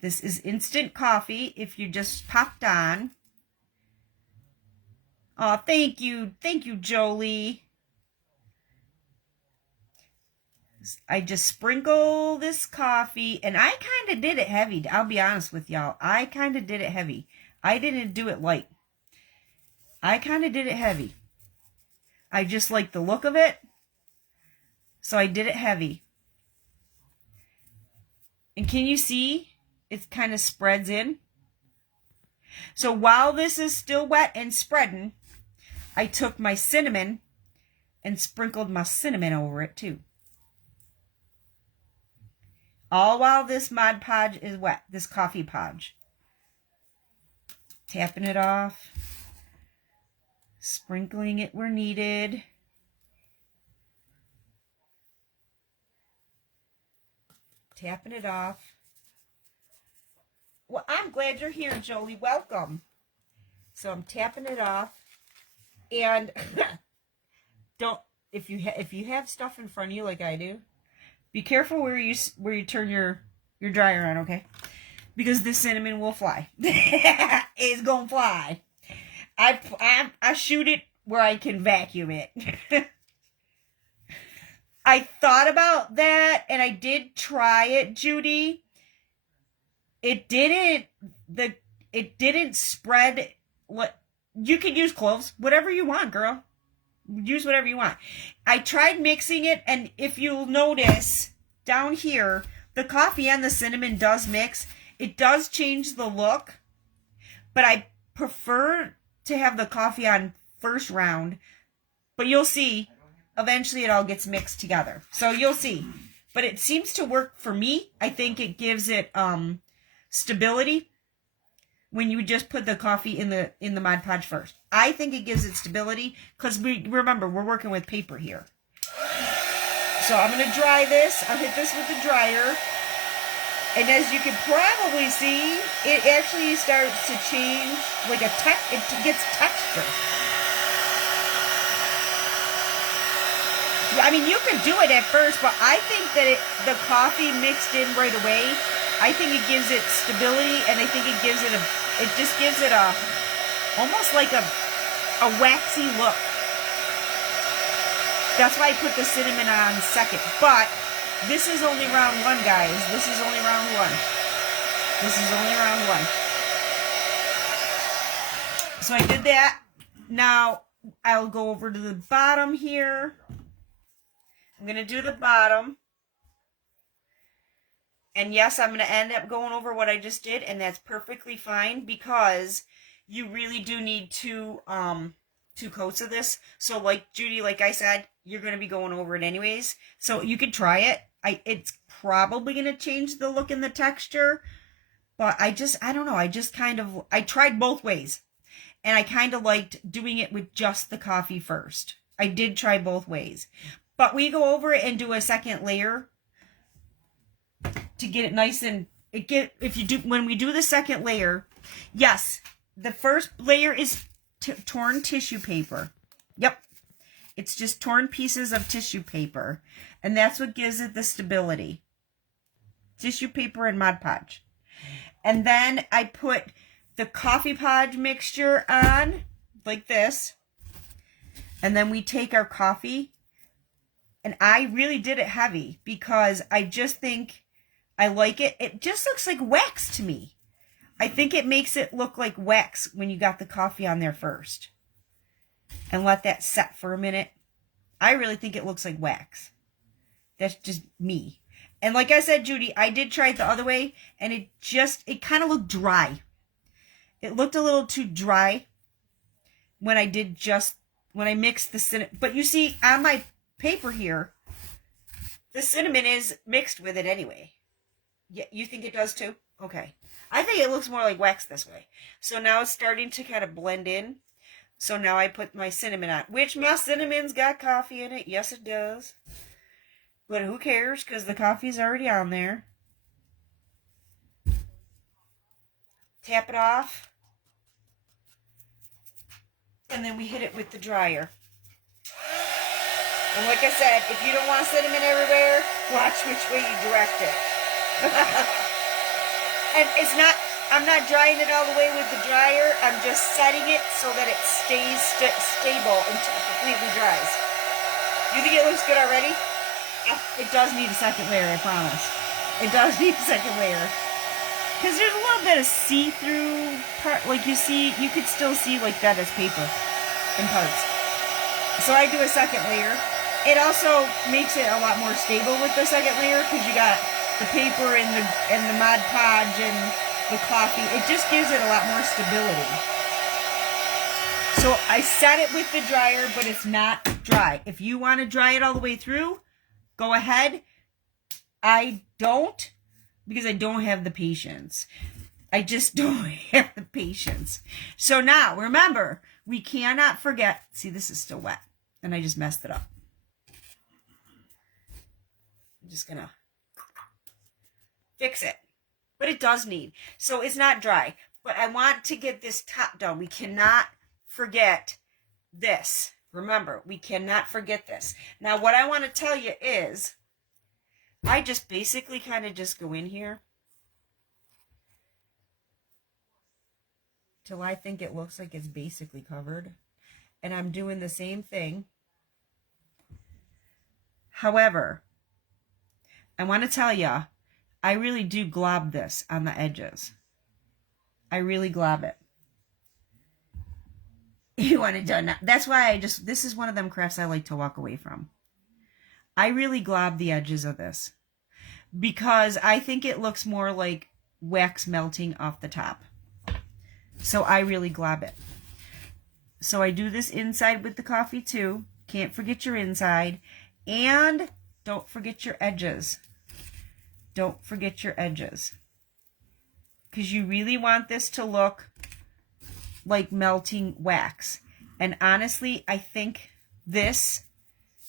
This is instant coffee if you just popped on. Oh, thank you. Thank you, Jolie. I just sprinkle this coffee, and I kind of did it heavy. I'll be honest with y'all. I kind of did it heavy. I didn't do it light. I kind of did it heavy. I just like the look of it, so I did it heavy. And can you see? It kind of spreads in. So while this is still wet and spreading, I took my cinnamon and sprinkled my cinnamon over it too. All while this Mod Podge is wet, this coffee podge. Tapping it off. Sprinkling it where needed. Tapping it off. Well, I'm glad you're here, Jolie. Welcome. So I'm tapping it off. And if you have stuff in front of you like I do, be careful where you turn your dryer on, okay? Because this cinnamon will fly. It's gonna fly. I shoot it where I can vacuum it. I thought about that, and I did try it, Judy. It didn't spread. What you can use cloves, whatever you want, girl. Use whatever you want. I tried mixing it, and if you'll notice down here, the coffee and the cinnamon does mix. It does change the look, but I prefer to have the coffee on first round. But you'll see, eventually it all gets mixed together. So you'll see. But it seems to work for me. I think it gives it stability when you just put the coffee in the Mod Podge first. I think it gives it stability because remember, we're working with paper here. So I'm going to dry this. I'll hit this with the dryer. And as you can probably see, it actually starts to change like it gets texture. I mean, you could do it at first, but I think that the coffee mixed in right away, I think it gives it stability, and I think it gives it just gives it almost like a waxy look. That's why I put the cinnamon on second. But this is only round one, guys. This is only round one. This is only round one. So I did that. Now I'll go over to the bottom here. I'm going to do the bottom. And yes, I'm going to end up going over what I just did, and that's perfectly fine because you really do need two coats of this. So like Judy, like I said, you're going to be going over it anyways. So you could try it. It's probably going to change the look and the texture, but I don't know. I tried both ways, and I kind of liked doing it with just the coffee first. I did try both ways, But we go over it and do a second layer to get it nice and when we do the second layer, yes, the first layer is torn tissue paper. Yep. It's just torn pieces of tissue paper. And that's what gives it the stability. Tissue paper and Mod Podge. And then I put the Coffee Podge mixture on like this. And then we take our coffee. And I really did it heavy because I just think I like it. It just looks like wax to me. I think it makes it look like wax when you got the coffee on there first. And let that set for a minute. I really think it looks like wax. That's just me. And like I said, Judy, I did try it the other way. And it kind of looked dry. It looked a little too dry when I mixed the cinnamon. But you see, on my paper here, the cinnamon is mixed with it anyway. Yeah, you think it does too? Okay. I think it looks more like wax this way. So now it's starting to kind of blend in. So now I put my cinnamon on. Which my cinnamon's got coffee in it. Yes, it does. But who cares? Because the coffee's already on there. Tap it off. And then we hit it with the dryer. And like I said, if you don't want cinnamon everywhere, watch which way you direct it. And I'm not drying it all the way with the dryer. I'm just setting it so that it stays stable until it completely dries. You think it looks good already? It does need a second layer, I promise. It does need a second layer. Because there's a little bit of see-through part. Like you could still see like that as paper in parts. So I do a second layer. It also makes it a lot more stable with the second layer because you got the paper and the Mod Podge and the coffee. It just gives it a lot more stability. So I set it with the dryer, but it's not dry. If you want to dry it all the way through, go ahead. I don't, because I don't have the patience. I just don't have the patience. So now, remember, we cannot forget. See, this is still wet, and I just messed it up. I'm just going to fix it. But it does need. So it's not dry. But I want to get this top done. We cannot forget this. Remember, we cannot forget this. Now, what I want to tell you is, I just basically kind of just go in here till I think it looks like it's basically covered. And I'm doing the same thing. However, I want to tell you, I really do glob this on the edges. I really glob it. You want it done now. That's why this is one of them crafts I like to walk away from. I really glob the edges of this because I think it looks more like wax melting off the top. So I really glob it. So I do this inside with the coffee too. Can't forget your inside. And don't forget your edges. Don't forget your edges. Because you really want this to look like melting wax. And honestly, I think this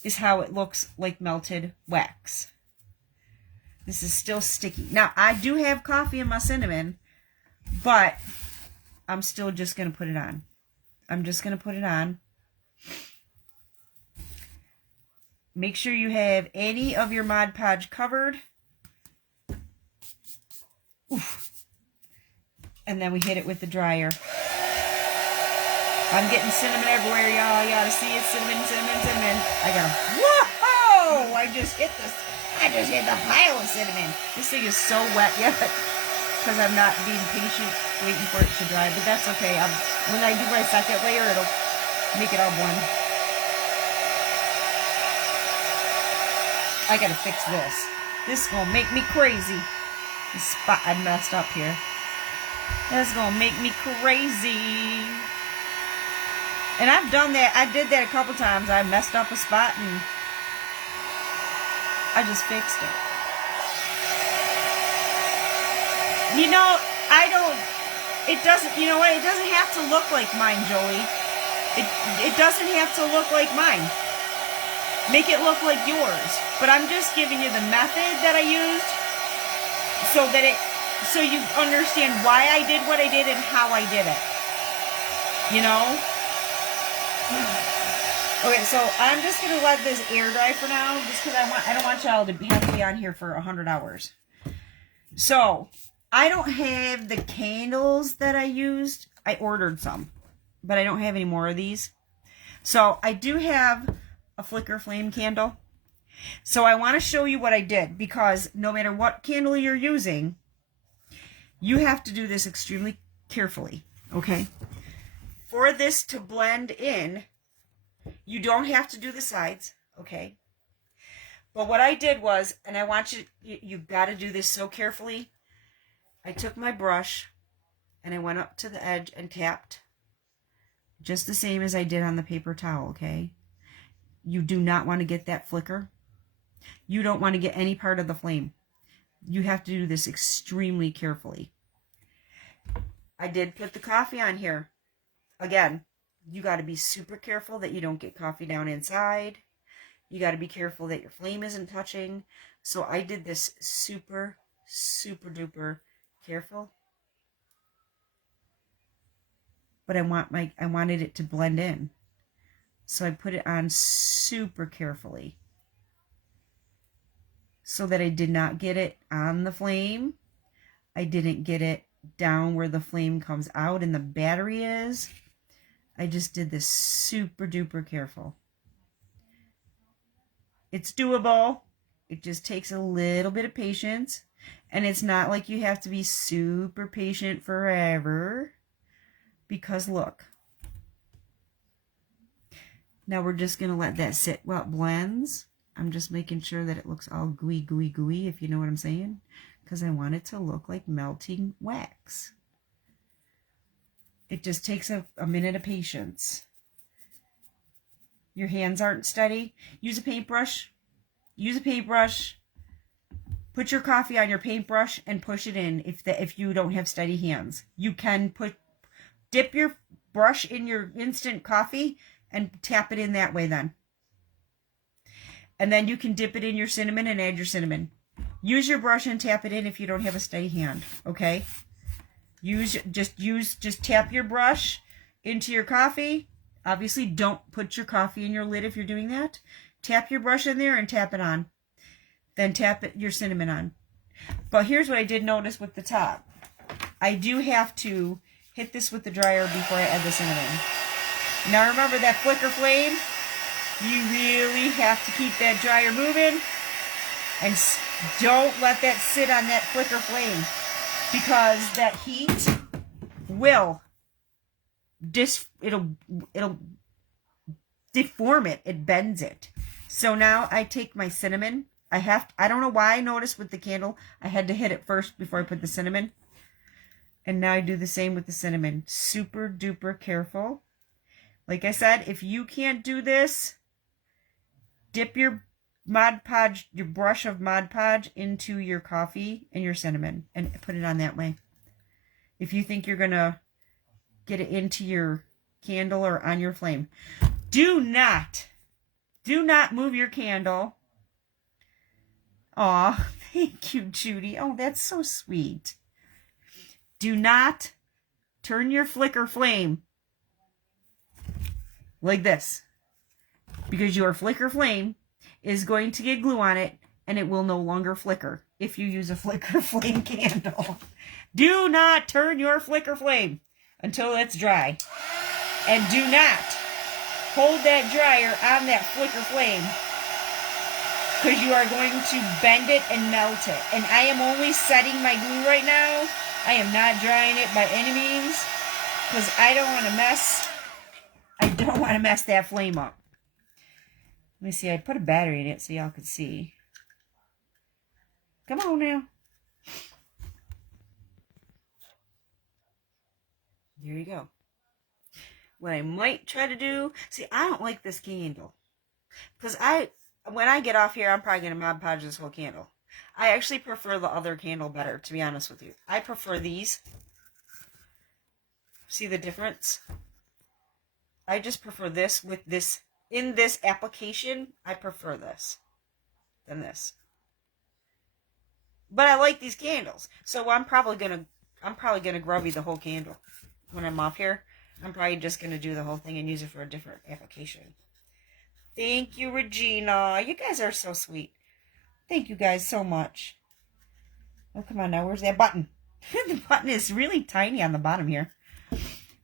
is how it looks like melted wax. This is still sticky. Now, I do have coffee in my cinnamon, but I'm still just going to put it on. I'm just going to put it on. Make sure you have any of your Mod Podge covered. Oof. And then we hit it with the dryer. I'm getting cinnamon everywhere, y'all. You gotta see it. Cinnamon, cinnamon, cinnamon. I go, whoa! I just hit the pile of cinnamon. This thing is so wet yet. Because I'm not being patient waiting for it to dry. But that's okay. When I do my second layer, it'll make it all blend. I gotta fix this. This is gonna make me crazy. The spot I messed up here. That's gonna make me crazy. And I've done that. I did that a couple times. I messed up a spot and I just fixed it. You know, it doesn't, you know what? It doesn't have to look like mine, Joey. It doesn't have to look like mine. make it look like yours. But I'm just giving you the method that I used so you understand why I did what I did and how I did it. You know? Okay, so I'm just gonna let this air dry for now, just because I don't want y'all to have to be on here for 100 hours. So I don't have the candles that I used. I ordered some, but I don't have any more of these. So I do have a flicker flame candle. So I want to show you what I did, because no matter what candle you're using, you have to do this extremely carefully, okay? For this to blend in, you don't have to do the sides, okay? But what I did was, and I want you've got to do this so carefully. I took my brush and I went up to the edge and tapped, just the same as I did on the paper towel, okay? You do not want to get that flicker. You don't want to get any part of the flame. You have to do this extremely carefully. I did put the coffee on here. Again, you got to be super careful that you don't get coffee down inside. You got to be careful that your flame isn't touching. So I did this super, super duper careful. But I wanted it to blend in. So I put it on super carefully, so that I did not get it on the flame. I didn't get it down where the flame comes out and the battery is. I just did this super duper careful. It's doable. It just takes a little bit of patience. And it's not like you have to be super patient forever. Because look. Now we're just going to let that sit while it blends. I'm just making sure that it looks all gooey, gooey, gooey, if you know what I'm saying. Because I want it to look like melting wax. It just takes a minute of patience. Your hands aren't steady. Use a paintbrush. Use a paintbrush. Put your coffee on your paintbrush and push it in if you don't have steady hands. You can dip your brush in your instant coffee and tap it in that way then. And then you can dip it in your cinnamon and add your cinnamon. Use your brush and tap it in if you don't have a steady hand, okay? Just tap your brush into your coffee. Obviously, don't put your coffee in your lid if you're doing that. Tap your brush in there and tap it on. Then tap your cinnamon on. But here's what I did notice with the top. I do have to hit this with the dryer before I add the cinnamon. Now remember that flicker flame? You really have to keep that dryer moving. And don't let that sit on that flicker flame, because that heat will it'll deform it. It bends it. So now I take my cinnamon. I don't know why I noticed with the candle I had to hit it first before I put the cinnamon. And now I do the same with the cinnamon. Super duper careful. Like I said, if you can't do this, dip your Mod Podge, your brush of Mod Podge into your coffee and your cinnamon and put it on that way. If you think you're going to get it into your candle or on your flame. Do not move your candle. Aw, thank you, Judy. Oh, that's so sweet. Do not turn your flicker flame like this, because your flicker flame is going to get glue on it and it will no longer flicker if you use a flicker flame candle. Do not turn your flicker flame until it's dry. And do not hold that dryer on that flicker flame, because you are going to bend it and melt it. And I am only setting my glue right now. I am not drying it by any means, because I don't want to mess that flame up. Let me see, I put a battery in it so y'all could see. Come on now. There you go. What I might try to do, see, I don't like this candle. Because when I get off here, I'm probably going to Mod Podge this whole candle. I actually prefer the other candle better, to be honest with you. I prefer these. See the difference? I just prefer this with this in this application, I prefer this than this. But I like these candles. So I'm probably gonna grubby the whole candle when I'm off here. I'm probably just gonna do the whole thing and use it for a different application. Thank you, Regina. You guys are so sweet. Thank you guys so much. Oh, come on now. Where's that button? The button is really tiny on the bottom here. All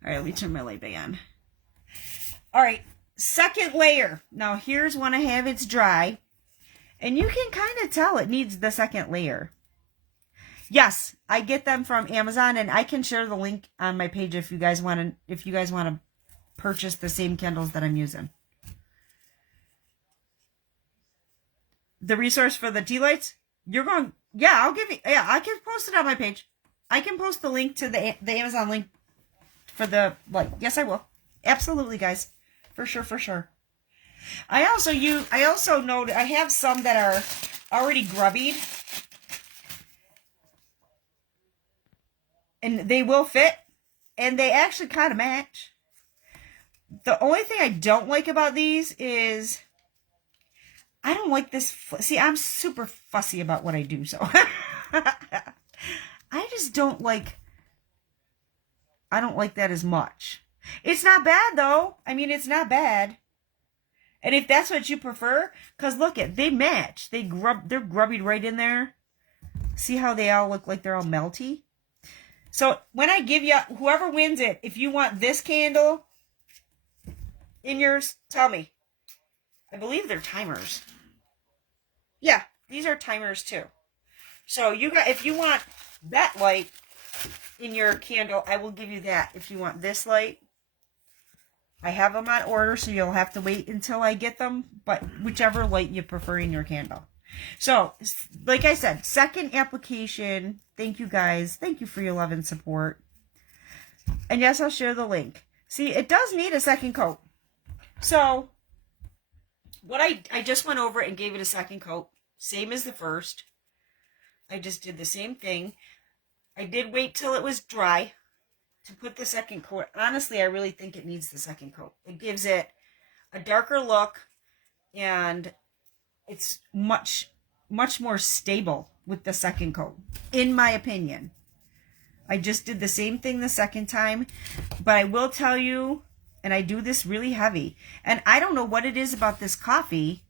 right, let me turn my light back on. All right, second layer. Now, here's when I have it's dry. And you can kind of tell it needs the second layer. Yes, I get them from Amazon, and I can share the link on my page if you guys want to purchase the same candles that I'm using. The resource for the tea lights, I'll give you, I can post it on my page. I can post the link to the Amazon link for the light. Yes, I will. Absolutely, guys. For sure. I also know I have some that are already grubbied. And they will fit. And they actually kind of match. The only thing I don't like about these is I don't like this. See, I'm super fussy about what I do, so I just don't like. I don't like that as much. It's not bad though. I mean, it's not bad. And if that's what you prefer, because look they match. They're grubbied right in there. See how they all look like they're all melty? So when I give you, whoever wins it, if you want this candle in yours, tell me. I believe they're timers. Yeah, these are timers too. So if you want that light in your candle, I will give you that. If you want this light, I have them on order, so you'll have to wait until I get them. But whichever light you prefer in your candle. So, like I said, second application. Thank you guys. Thank you for your love and support. And yes, I'll share the link. See, it does need a second coat. So, what I just went over and gave it a second coat. Same as the first. I just did the same thing. I did wait till it was dry to put the second coat. Honestly, I really think it needs the second coat. It gives it a darker look, and it's much more stable with the second coat, in my opinion. I just did the same thing the second time, but I will tell you, and I do this really heavy, and I don't know what it is about this coffee.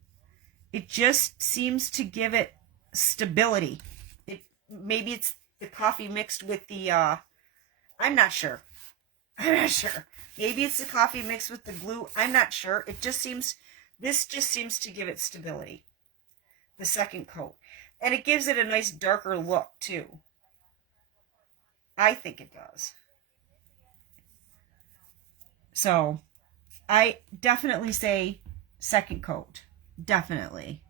It just seems to give it stability. Maybe it's the coffee mixed with the, I'm not sure. Maybe it's the coffee mixed with the glue. I'm not sure. This just seems to give it stability. The second coat. And it gives it a nice darker look too. I think it does. So, I definitely say second coat. Definitely.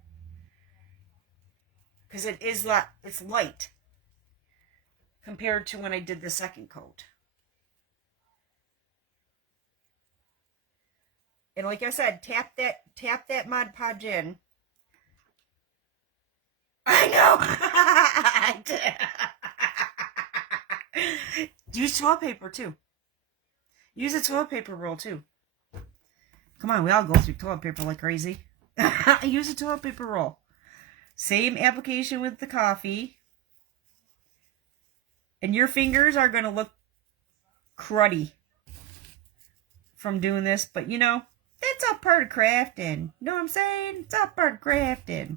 Because it's light compared to when I did the second coat. And like I said, tap that Mod Podge in. I know. Use toilet paper too. Use a toilet paper roll too. Come on, we all go through toilet paper like crazy. Use a toilet paper roll. Same application with the coffee. And your fingers are going to look cruddy from doing this. But, you know, that's all part of crafting. You know what I'm saying? It's all part of crafting.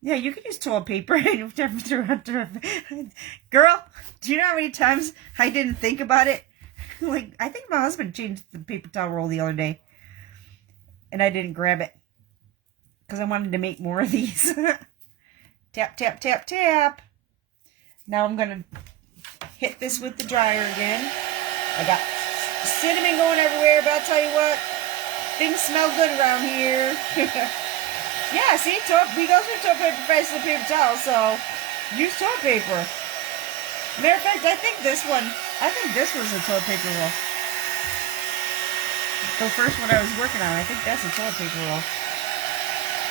Yeah, you can use toilet paper. Girl, do you know how many times I didn't think about it? Like, I think my husband changed the paper towel roll the other day. And I didn't grab it. Because I wanted to make more of these. Tap, tap, tap, tap. Now I'm going to hit this with the dryer again. I got cinnamon going everywhere, but I'll tell you what. Things smell good around here. Yeah, see? We go through toilet paper prices and paper towels, so use toilet paper. Matter of fact, I think this was a toilet paper roll. The first one I was working on, I think that's a toilet paper roll.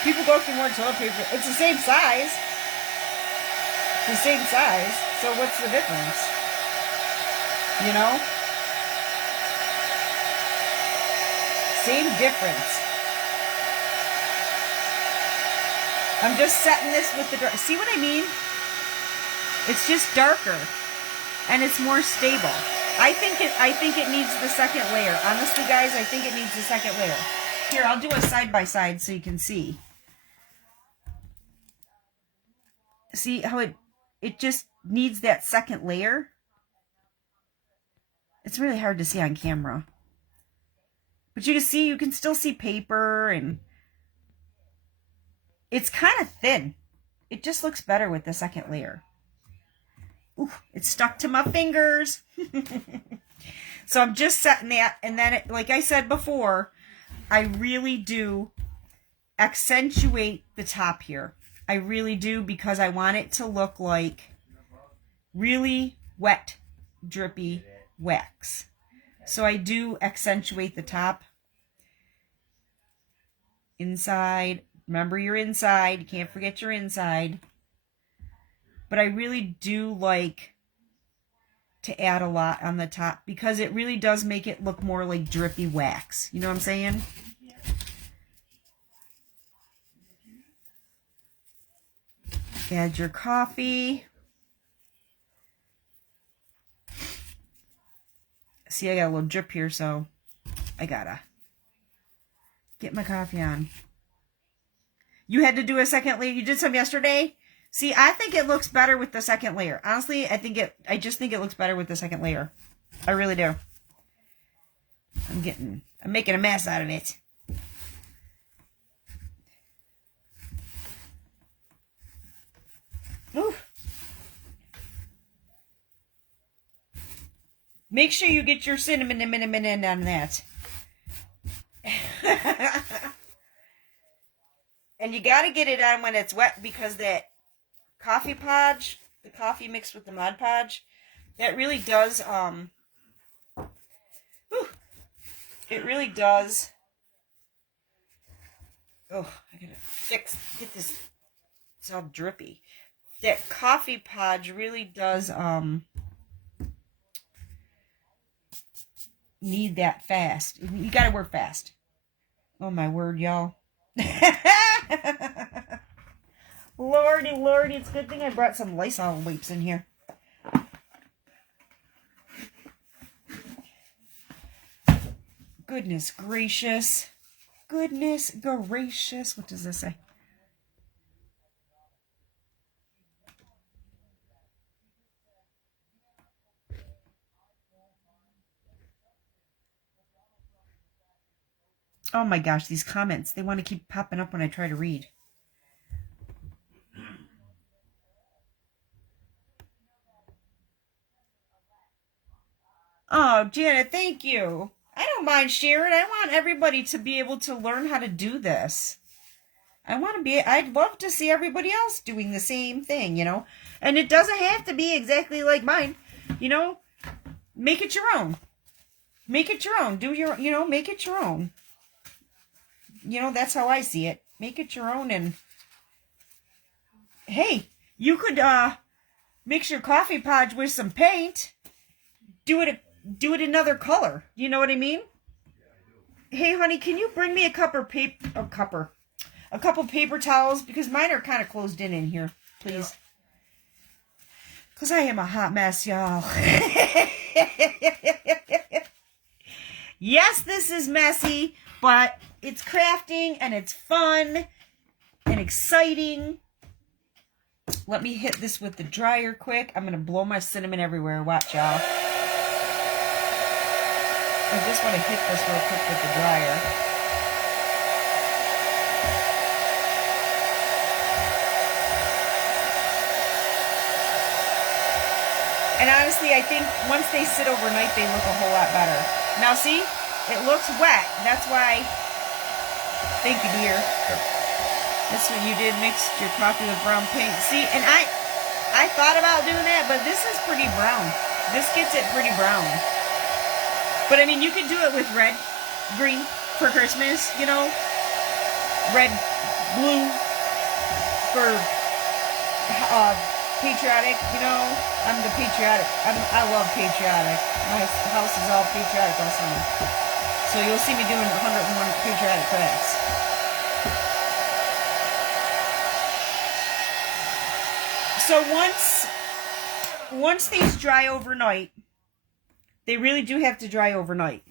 People go through more toilet paper. It's the same size. So what's the difference? You know? Same difference. I'm just setting this with the, see what I mean? It's just darker and it's more stable. I think it needs the second layer. Honestly, guys, I think it needs the second layer. Here, I'll do a side by side so you can see. See how it just needs that second layer? It's really hard to see on camera. But you can still see paper, and it's kind of thin. It just looks better with the second layer. Ooh, it's stuck to my fingers. So I'm just setting that, and then, like I said before, I really do accentuate the top here. I really do, because I want it to look like really wet, drippy wax. So I do accentuate the top. Inside. Remember your inside. You can't forget your inside. But I really do like to add a lot on the top, because it really does make it look more like drippy wax. You know what I'm saying? Add your coffee. See, I got a little drip here, so I gotta get my coffee on. You had to do a second layer. You did some yesterday. See, I think it looks better with the second layer. Honestly, I just think it looks better with the second layer. I really do. I'm making a mess out of it. Ooh. Make sure you get your cinnamon in on that. And you got to get it on when it's wet, because that coffee podge, the coffee mixed with the Mod Podge, that really does, it really does. Oh, I gotta get this, it's all drippy. That coffee podge really does, need that fast. You gotta work fast. Oh my word, y'all. Lordy, lordy, it's a good thing I brought some Lysol wipes in here. Goodness gracious. Goodness gracious. What does this say? Oh my gosh, these comments, they want to keep popping up when I try to read. Oh, Janet, thank you. I don't mind sharing. I want everybody to be able to learn how to do this. I'd love to see everybody else doing the same thing, you know? And it doesn't have to be exactly like mine, you know? Make it your own. Make it your own. Make it your own. You know, that's how I see it. Make it your own, and hey, you could mix your coffee podge with some paint. Do it another color. You know what I mean? Hey, honey, can you bring me a couple paper towels, because mine are kind of closed in here, please. Because I am a hot mess, y'all. Yes, this is messy, but it's crafting, and it's fun and exciting. Let me hit this with the dryer quick. I'm going to blow my cinnamon everywhere. Watch, y'all. I just want to hit this real quick with the dryer. And honestly, I think once they sit overnight, they look a whole lot better. Now, see? It looks wet. That's why. Thank you, dear. That's what you did. Mixed your coffee with brown paint. See, and I thought about doing that, but this is pretty brown. This gets it pretty brown. But I mean, you can do it with red, green for Christmas, you know. Red, blue for patriotic, you know. I'm the patriotic. I love patriotic. My house is all patriotic all summer. So you'll see me doing 101 patriotic crafts. So once these dry overnight, they really do have to dry overnight.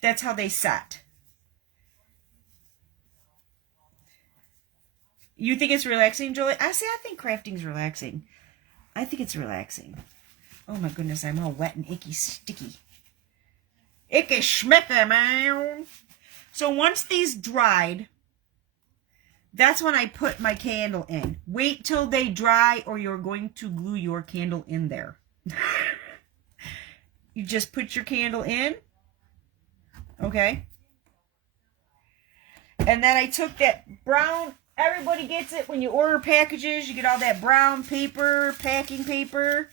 That's how they set. You think it's relaxing, Julie? I think crafting's relaxing. I think it's relaxing. Oh my goodness, I'm all wet and icky, sticky. Icky schmicky, man. So once these dried, that's when I put my candle in. Wait till they dry or you're going to glue your candle in there. You just put your candle in. Okay. And then I took that brown, everybody gets it when you order packages, you get all that brown paper, packing paper.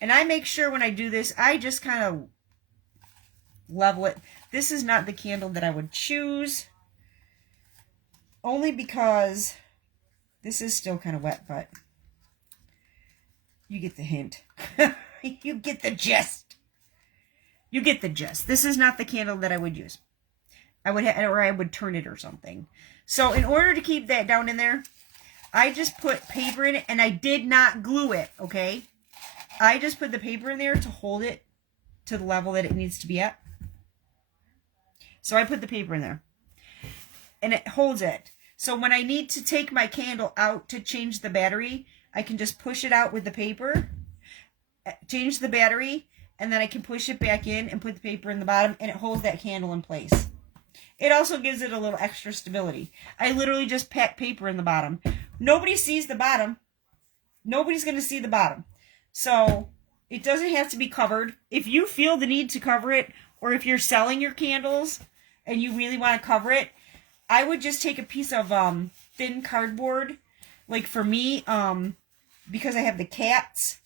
And I make sure when I do this, I just kind of level it. This is not the candle that I would choose. Only because this is still kind of wet, but you get the hint. You get the gist. You get the gist. This is not the candle that I would use. I would turn it or something. So in order to keep that down in there, I just put paper in it, and I did not glue it, okay? I just put the paper in there to hold it to the level that it needs to be at. So I put the paper in there. And it holds it. So when I need to take my candle out to change the battery, I can just push it out with the paper, change the battery, and then I can push it back in and put the paper in the bottom, and it holds that candle in place. It also gives it a little extra stability. I literally just pack paper in the bottom. Nobody sees the bottom. Nobody's going to see the bottom. So it doesn't have to be covered. If you feel the need to cover it, or if you're selling your candles and you really want to cover it, I would just take a piece of thin cardboard. Like for me, because I have the cats,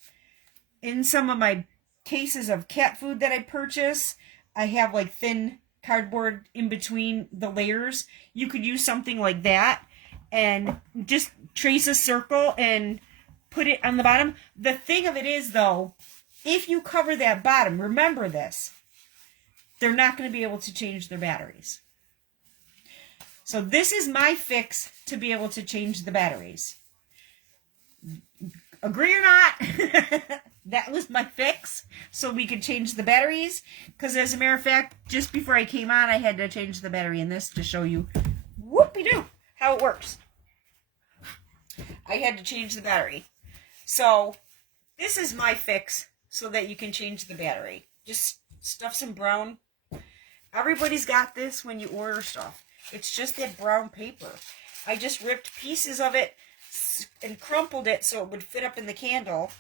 in some of my cases of cat food that I purchase, I have like thin cardboard in between the layers. You could use something like that and just trace a circle and put it on the bottom. The thing of it is, though, if you cover that bottom, remember this, they're not going to be able to change their batteries. So this is my fix to be able to change the batteries. Agree or not? That was my fix so we could change the batteries. Because as a matter of fact, just before I came on, I had to change the battery in this to show you whoopie-doo how it works. I had to change the battery. So this is my fix so that you can change the battery. Just stuff some brown. Everybody's got this when you order stuff. It's just that brown paper. I just ripped pieces of it and crumpled it so it would fit up in the candle.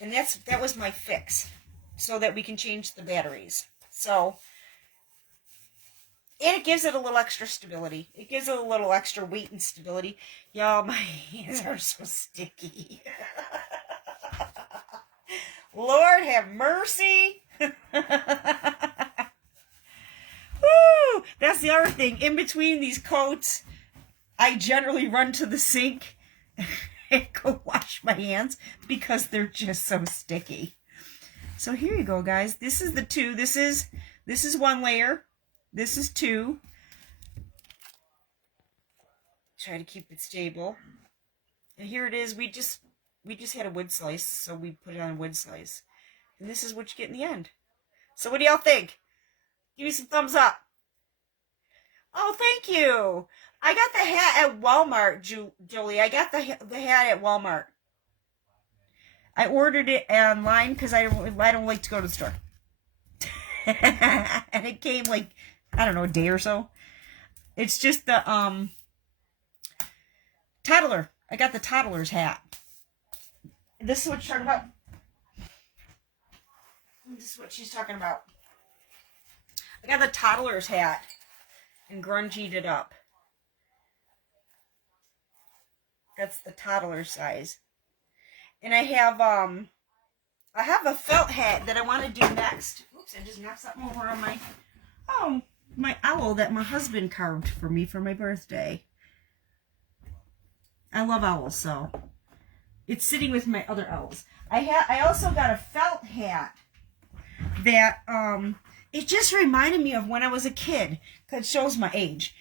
And that was my fix so that we can change the batteries. So, and it gives it a little extra stability. It gives it a little extra weight and stability. Y'all, my hands are so sticky. Lord have mercy. Woo! That's the other thing. In between these coats, I generally run to the sink and go wash my hands because they're just so sticky. So here you go, guys. This is the two. This is one layer. This is two. Try to keep it stable. And here it is. We just had a wood slice, so we put it on a wood slice. And this is what you get in the end. So what do y'all think? Give me some thumbs up. Oh, thank you. I got the hat at Walmart, Julie. I got the hat at Walmart. I ordered it online because I don't like to go to the store. And it came like, I don't know, a day or so. It's just the toddler. I got the toddler's hat. This is what she's talking about. This is what she's talking about. I got the toddler's hat and grungied it up. That's the toddler size. And I have a felt hat that I want to do next. Oops, I just knocked something over on my owl that my husband carved for me for my birthday. I love owls, so it's sitting with my other owls. I also got a felt hat that it just reminded me of when I was a kid, because it shows my age.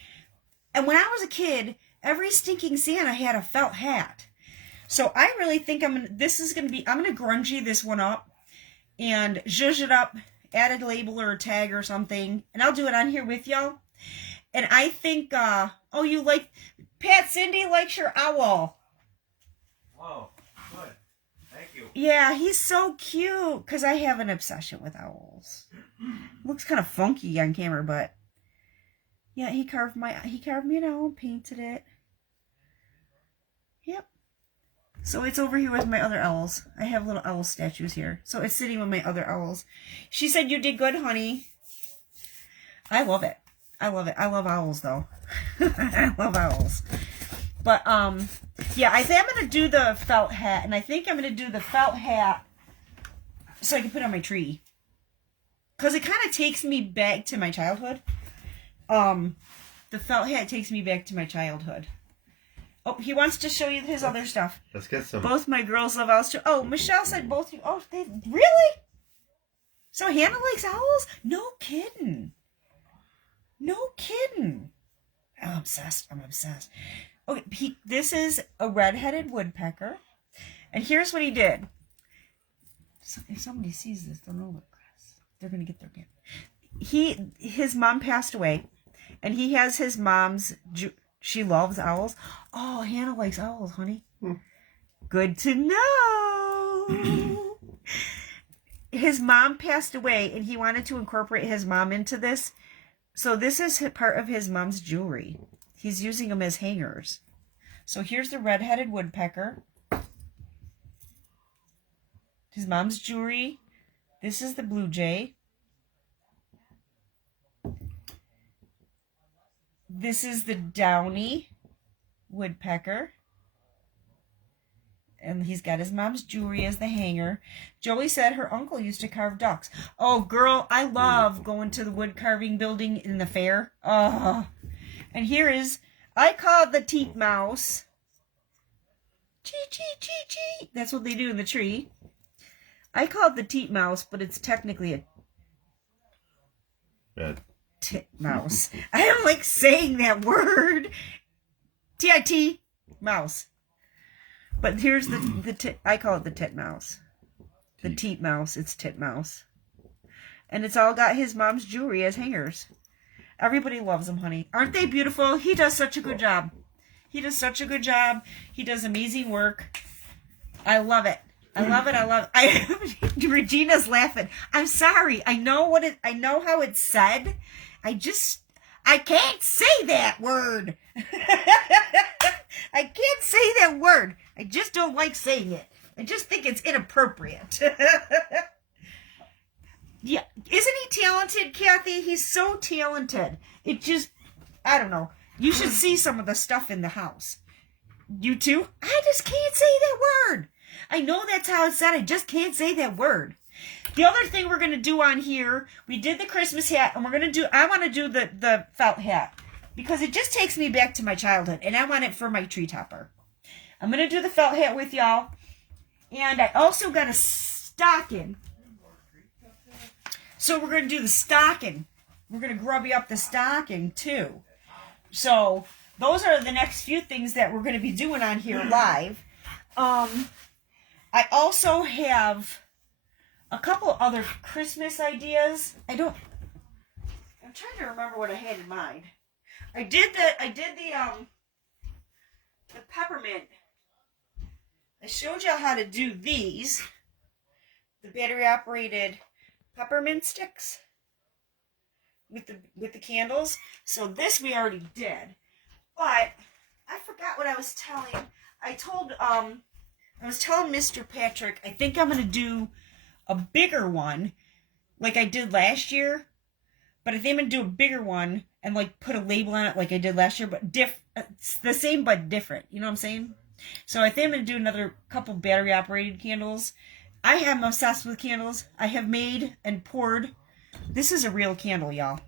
And when I was a kid, every stinking Santa had a felt hat. So I really think I'm going to grungy this one up and zhuzh it up, add a label or a tag or something, and I'll do it on here with y'all. And I think, you like, Pat Cindy likes your owl. Oh, good. Thank you. Yeah, he's so cute, because I have an obsession with owls. Looks kind of funky on camera, but yeah, he carved me an owl and painted it. Yep. So it's over here with my other owls. I have little owl statues here. So it's sitting with my other owls. She said, you did good, honey. I love it. I love it. I love owls, though. I love owls. But, yeah, I think I'm going to do the felt hat. And I think I'm going to do the felt hat so I can put it on my tree. Because it kind of takes me back to my childhood. The felt hat takes me back to my childhood. Oh, he wants to show you his other stuff. Let's get some. Both my girls love owls too. Oh, Michelle said both you. Oh, they really? So Hannah likes owls? No kidding. No kidding. I'm obsessed. I'm obsessed. Okay, this is a red-headed woodpecker, and here's what he did. So if somebody sees this, they'll know they're gonna get their gift. His mom passed away, and he has his mom's. She loves owls. Oh, Hannah likes owls, honey. Good to know. His mom passed away, and he wanted to incorporate his mom into this. So this is part of his mom's jewelry. He's using them as hangers. So here's the red-headed woodpecker. His mom's jewelry. This is the blue jay. This is the downy woodpecker. And he's got his mom's jewelry as the hanger. Joey said her uncle used to carve ducks. Oh, girl, I love going to the wood carving building in the fair. Oh. And here is, I call it the teat mouse. Chee, chee, chee, chee. That's what they do in the tree. I call it the teat mouse, but it's technically a tit mouse. I don't like saying that word. T-I-T, mouse. But here's I call it the tit mouse. The teat mouse, it's tit mouse. And it's all got his mom's jewelry as hangers. Everybody loves them, honey. Aren't they beautiful? He does such a good job. He does such a good job. He does amazing work. I love it. I love it. I love it. Regina's laughing. I'm sorry. I know how it's said. I can't say that word. I can't say that word. I just don't like saying it. I just think it's inappropriate. Yeah. Isn't he talented, Kathy? He's so talented. I don't know. You should see some of the stuff in the house. You too? I just can't say that word. I know that's how it's said. I just can't say that word. The other thing we're going to do on here, we did the Christmas hat, and I want to do the felt hat. Because it just takes me back to my childhood, and I want it for my tree topper. I'm going to do the felt hat with y'all. And I also got a stocking. So we're going to do the stocking. We're going to grubby up the stocking, too. So those are the next few things that we're going to be doing on here live. I also have a couple other Christmas ideas. I'm trying to remember what I had in mind. I did the peppermint. I showed y'all how to do these. The battery operated peppermint sticks with the candles. So this we already did. But I forgot what I was telling. I was telling Mr. Patrick, I think I'm going to do a bigger one like I did last year. But I think I'm going to do a bigger one and like put a label on it like I did last year, but it's the same but different. You know what I'm saying? So I think I'm going to do another couple battery operated candles. I am obsessed with candles. I have made and poured. This is a real candle, y'all.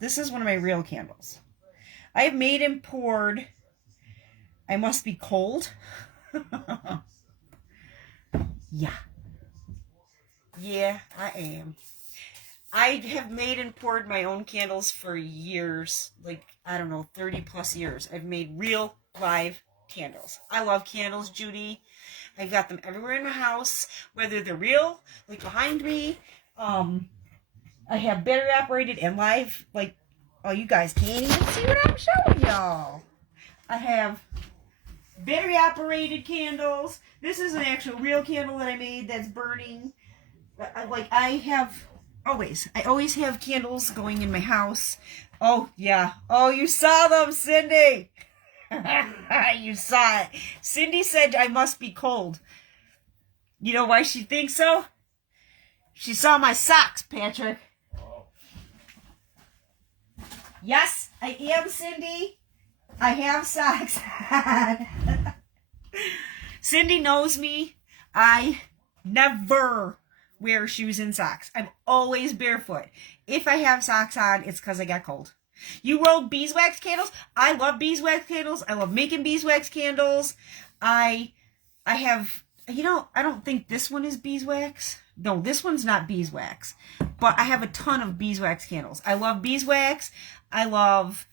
This is one of my real candles. I have made and poured. I must be cold. Yeah. Yeah, I am. I have made and poured my own candles for years. Like, I don't know, 30 plus years. I've made real live candles. I love candles, Judy. I've got them everywhere in my house, whether they're real, like behind me. I have battery operated and live, like, oh, you guys can't even see what I'm showing y'all. I have battery operated candles. This is an actual real candle that I made that's burning. I always have candles going in my house. Oh, yeah. Oh, you saw them, Cindy. You saw it. Cindy said I must be cold. You know why she thinks so? She saw my socks, Patrick. Yes, I am, Cindy. I have socks. Cindy knows me. I never wear shoes and socks. I'm always barefoot. If I have socks on, it's because I got cold. You rolled beeswax candles? I love beeswax candles. I love making beeswax candles. I have, I don't think this one is beeswax. No, this one's not beeswax. But I have a ton of beeswax candles. I love beeswax. I love,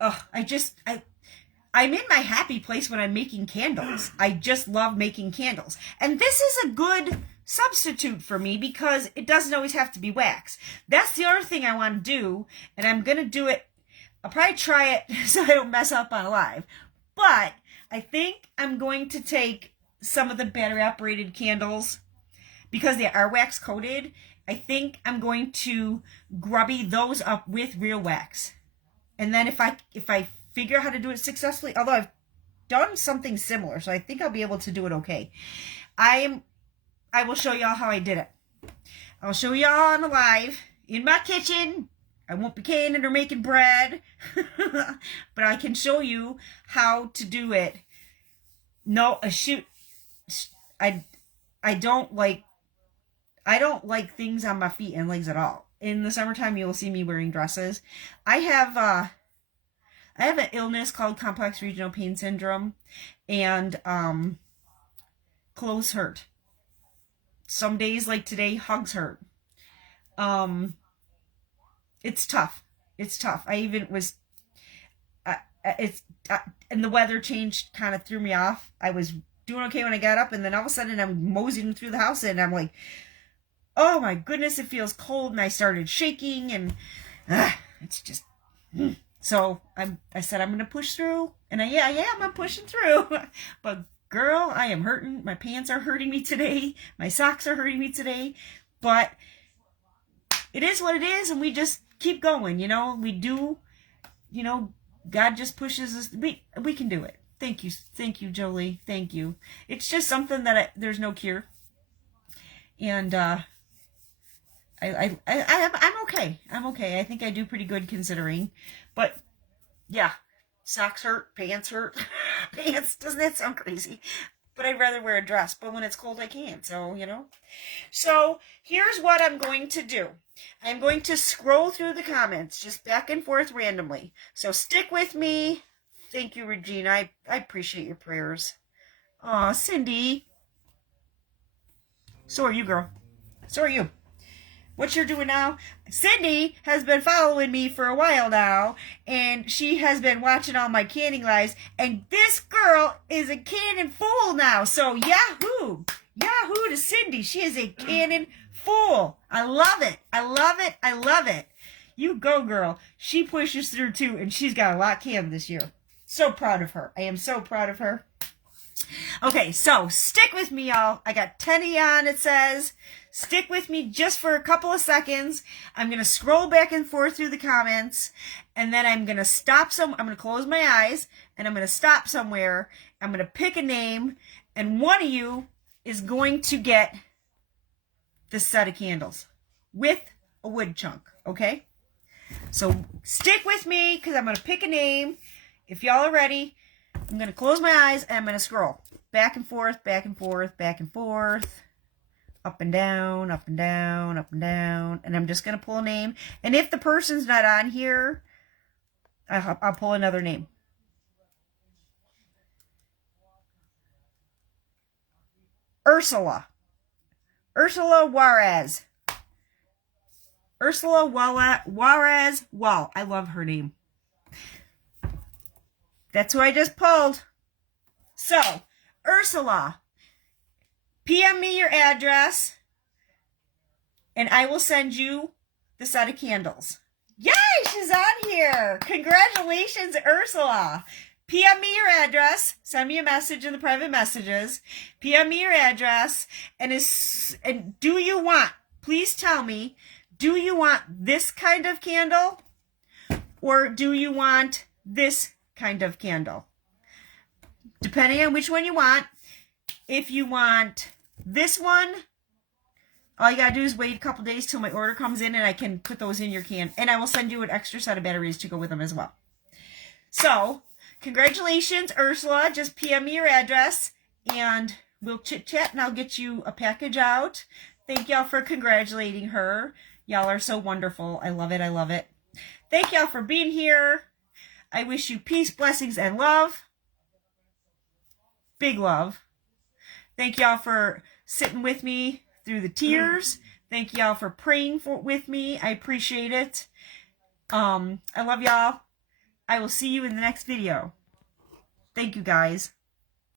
I'm in my happy place when I'm making candles. I just love making candles. And this is a good substitute for me because it doesn't always have to be wax. That's the other thing I want to do, and I'm going to do it. I'll probably try it so I don't mess up on live. But I think I'm going to take some of the battery operated candles because they are wax coated. I think I'm going to grubby those up with real wax. And then if I figure out how to do it successfully, although I've done something similar, so I think I'll be able to do it okay. I will show y'all how I did it. I'll show y'all on the live in my kitchen. I won't be canning or making bread, but I can show you how to do it. No, shoot, I don't like things on my feet and legs at all. In the summertime, you will see me wearing dresses. I have an illness called complex regional pain syndrome, and clothes hurt. Some days, like today, hugs hurt. It's tough. It's tough. And the weather changed, kind of threw me off. I was doing okay when I got up, and then all of a sudden I'm moseying through the house, and I'm like, oh my goodness, it feels cold, and I started shaking, and it's just. So I said I'm gonna push through, and I am. I'm pushing through, but girl, I am hurting. My pants are hurting me today. My socks are hurting me today, but it is what it is, and we just keep going. We do. God just pushes us. We can do it. Thank you, Jolie. Thank you. It's just something that there's no cure, and I'm okay. I'm okay. I think I do pretty good considering. But yeah, socks hurt, pants hurt. Pants, doesn't that sound crazy? But I'd rather wear a dress. But when it's cold, I can't. So, So here's what I'm going to do. I'm going to scroll through the comments, just back and forth randomly. So stick with me. Thank you, Regina. I appreciate your prayers. Aw, Cindy. So are you, girl. So are you. What you're doing now? Cindy has been following me for a while now, and she has been watching all my canning lives, and this girl is a canning fool now. So yahoo! Yahoo to Cindy. She is a canning fool. I love it. I love it. I love it. You go, girl. She pushes through too, and she's got a lot canned this year. So proud of her. I am so proud of her. Okay, so stick with me, y'all. I got Tenny on, it says. Stick with me just for a couple of seconds. I'm going to scroll back and forth through the comments, and then I'm going to stop I'm going to close my eyes, and I'm going to stop somewhere. I'm going to pick a name, and one of you is going to get this set of candles with a wood chunk, okay? So stick with me, because I'm going to pick a name. If y'all are ready, I'm going to close my eyes, and I'm going to scroll back and forth, back and forth, back and forth. Up and down, up and down, up and down. And I'm just going to pull a name. And if the person's not on here, I'll pull another name. Ursula. Ursula Juarez. Ursula Juarez. Wow, I love her name. That's who I just pulled. So, Ursula, PM me your address, and I will send you the set of candles. Yay, she's on here. Congratulations, Ursula. PM me your address. Send me a message in the private messages. PM me your address. And do you want, please tell me, do you want this kind of candle? Or do you want this kind of candle? Depending on which one you want. If you want this one, all you gotta do is wait a couple days till my order comes in and I can put those in your can. And I will send you an extra set of batteries to go with them as well. So, congratulations, Ursula. Just PM me your address and we'll chit-chat and I'll get you a package out. Thank y'all for congratulating her. Y'all are so wonderful. I love it. I love it. Thank y'all for being here. I wish you peace, blessings, and love. Big love. Thank y'all for sitting with me through the tears. Thank y'all for praying with me. I appreciate it. I love y'all. I will see you in the next video. Thank you, guys.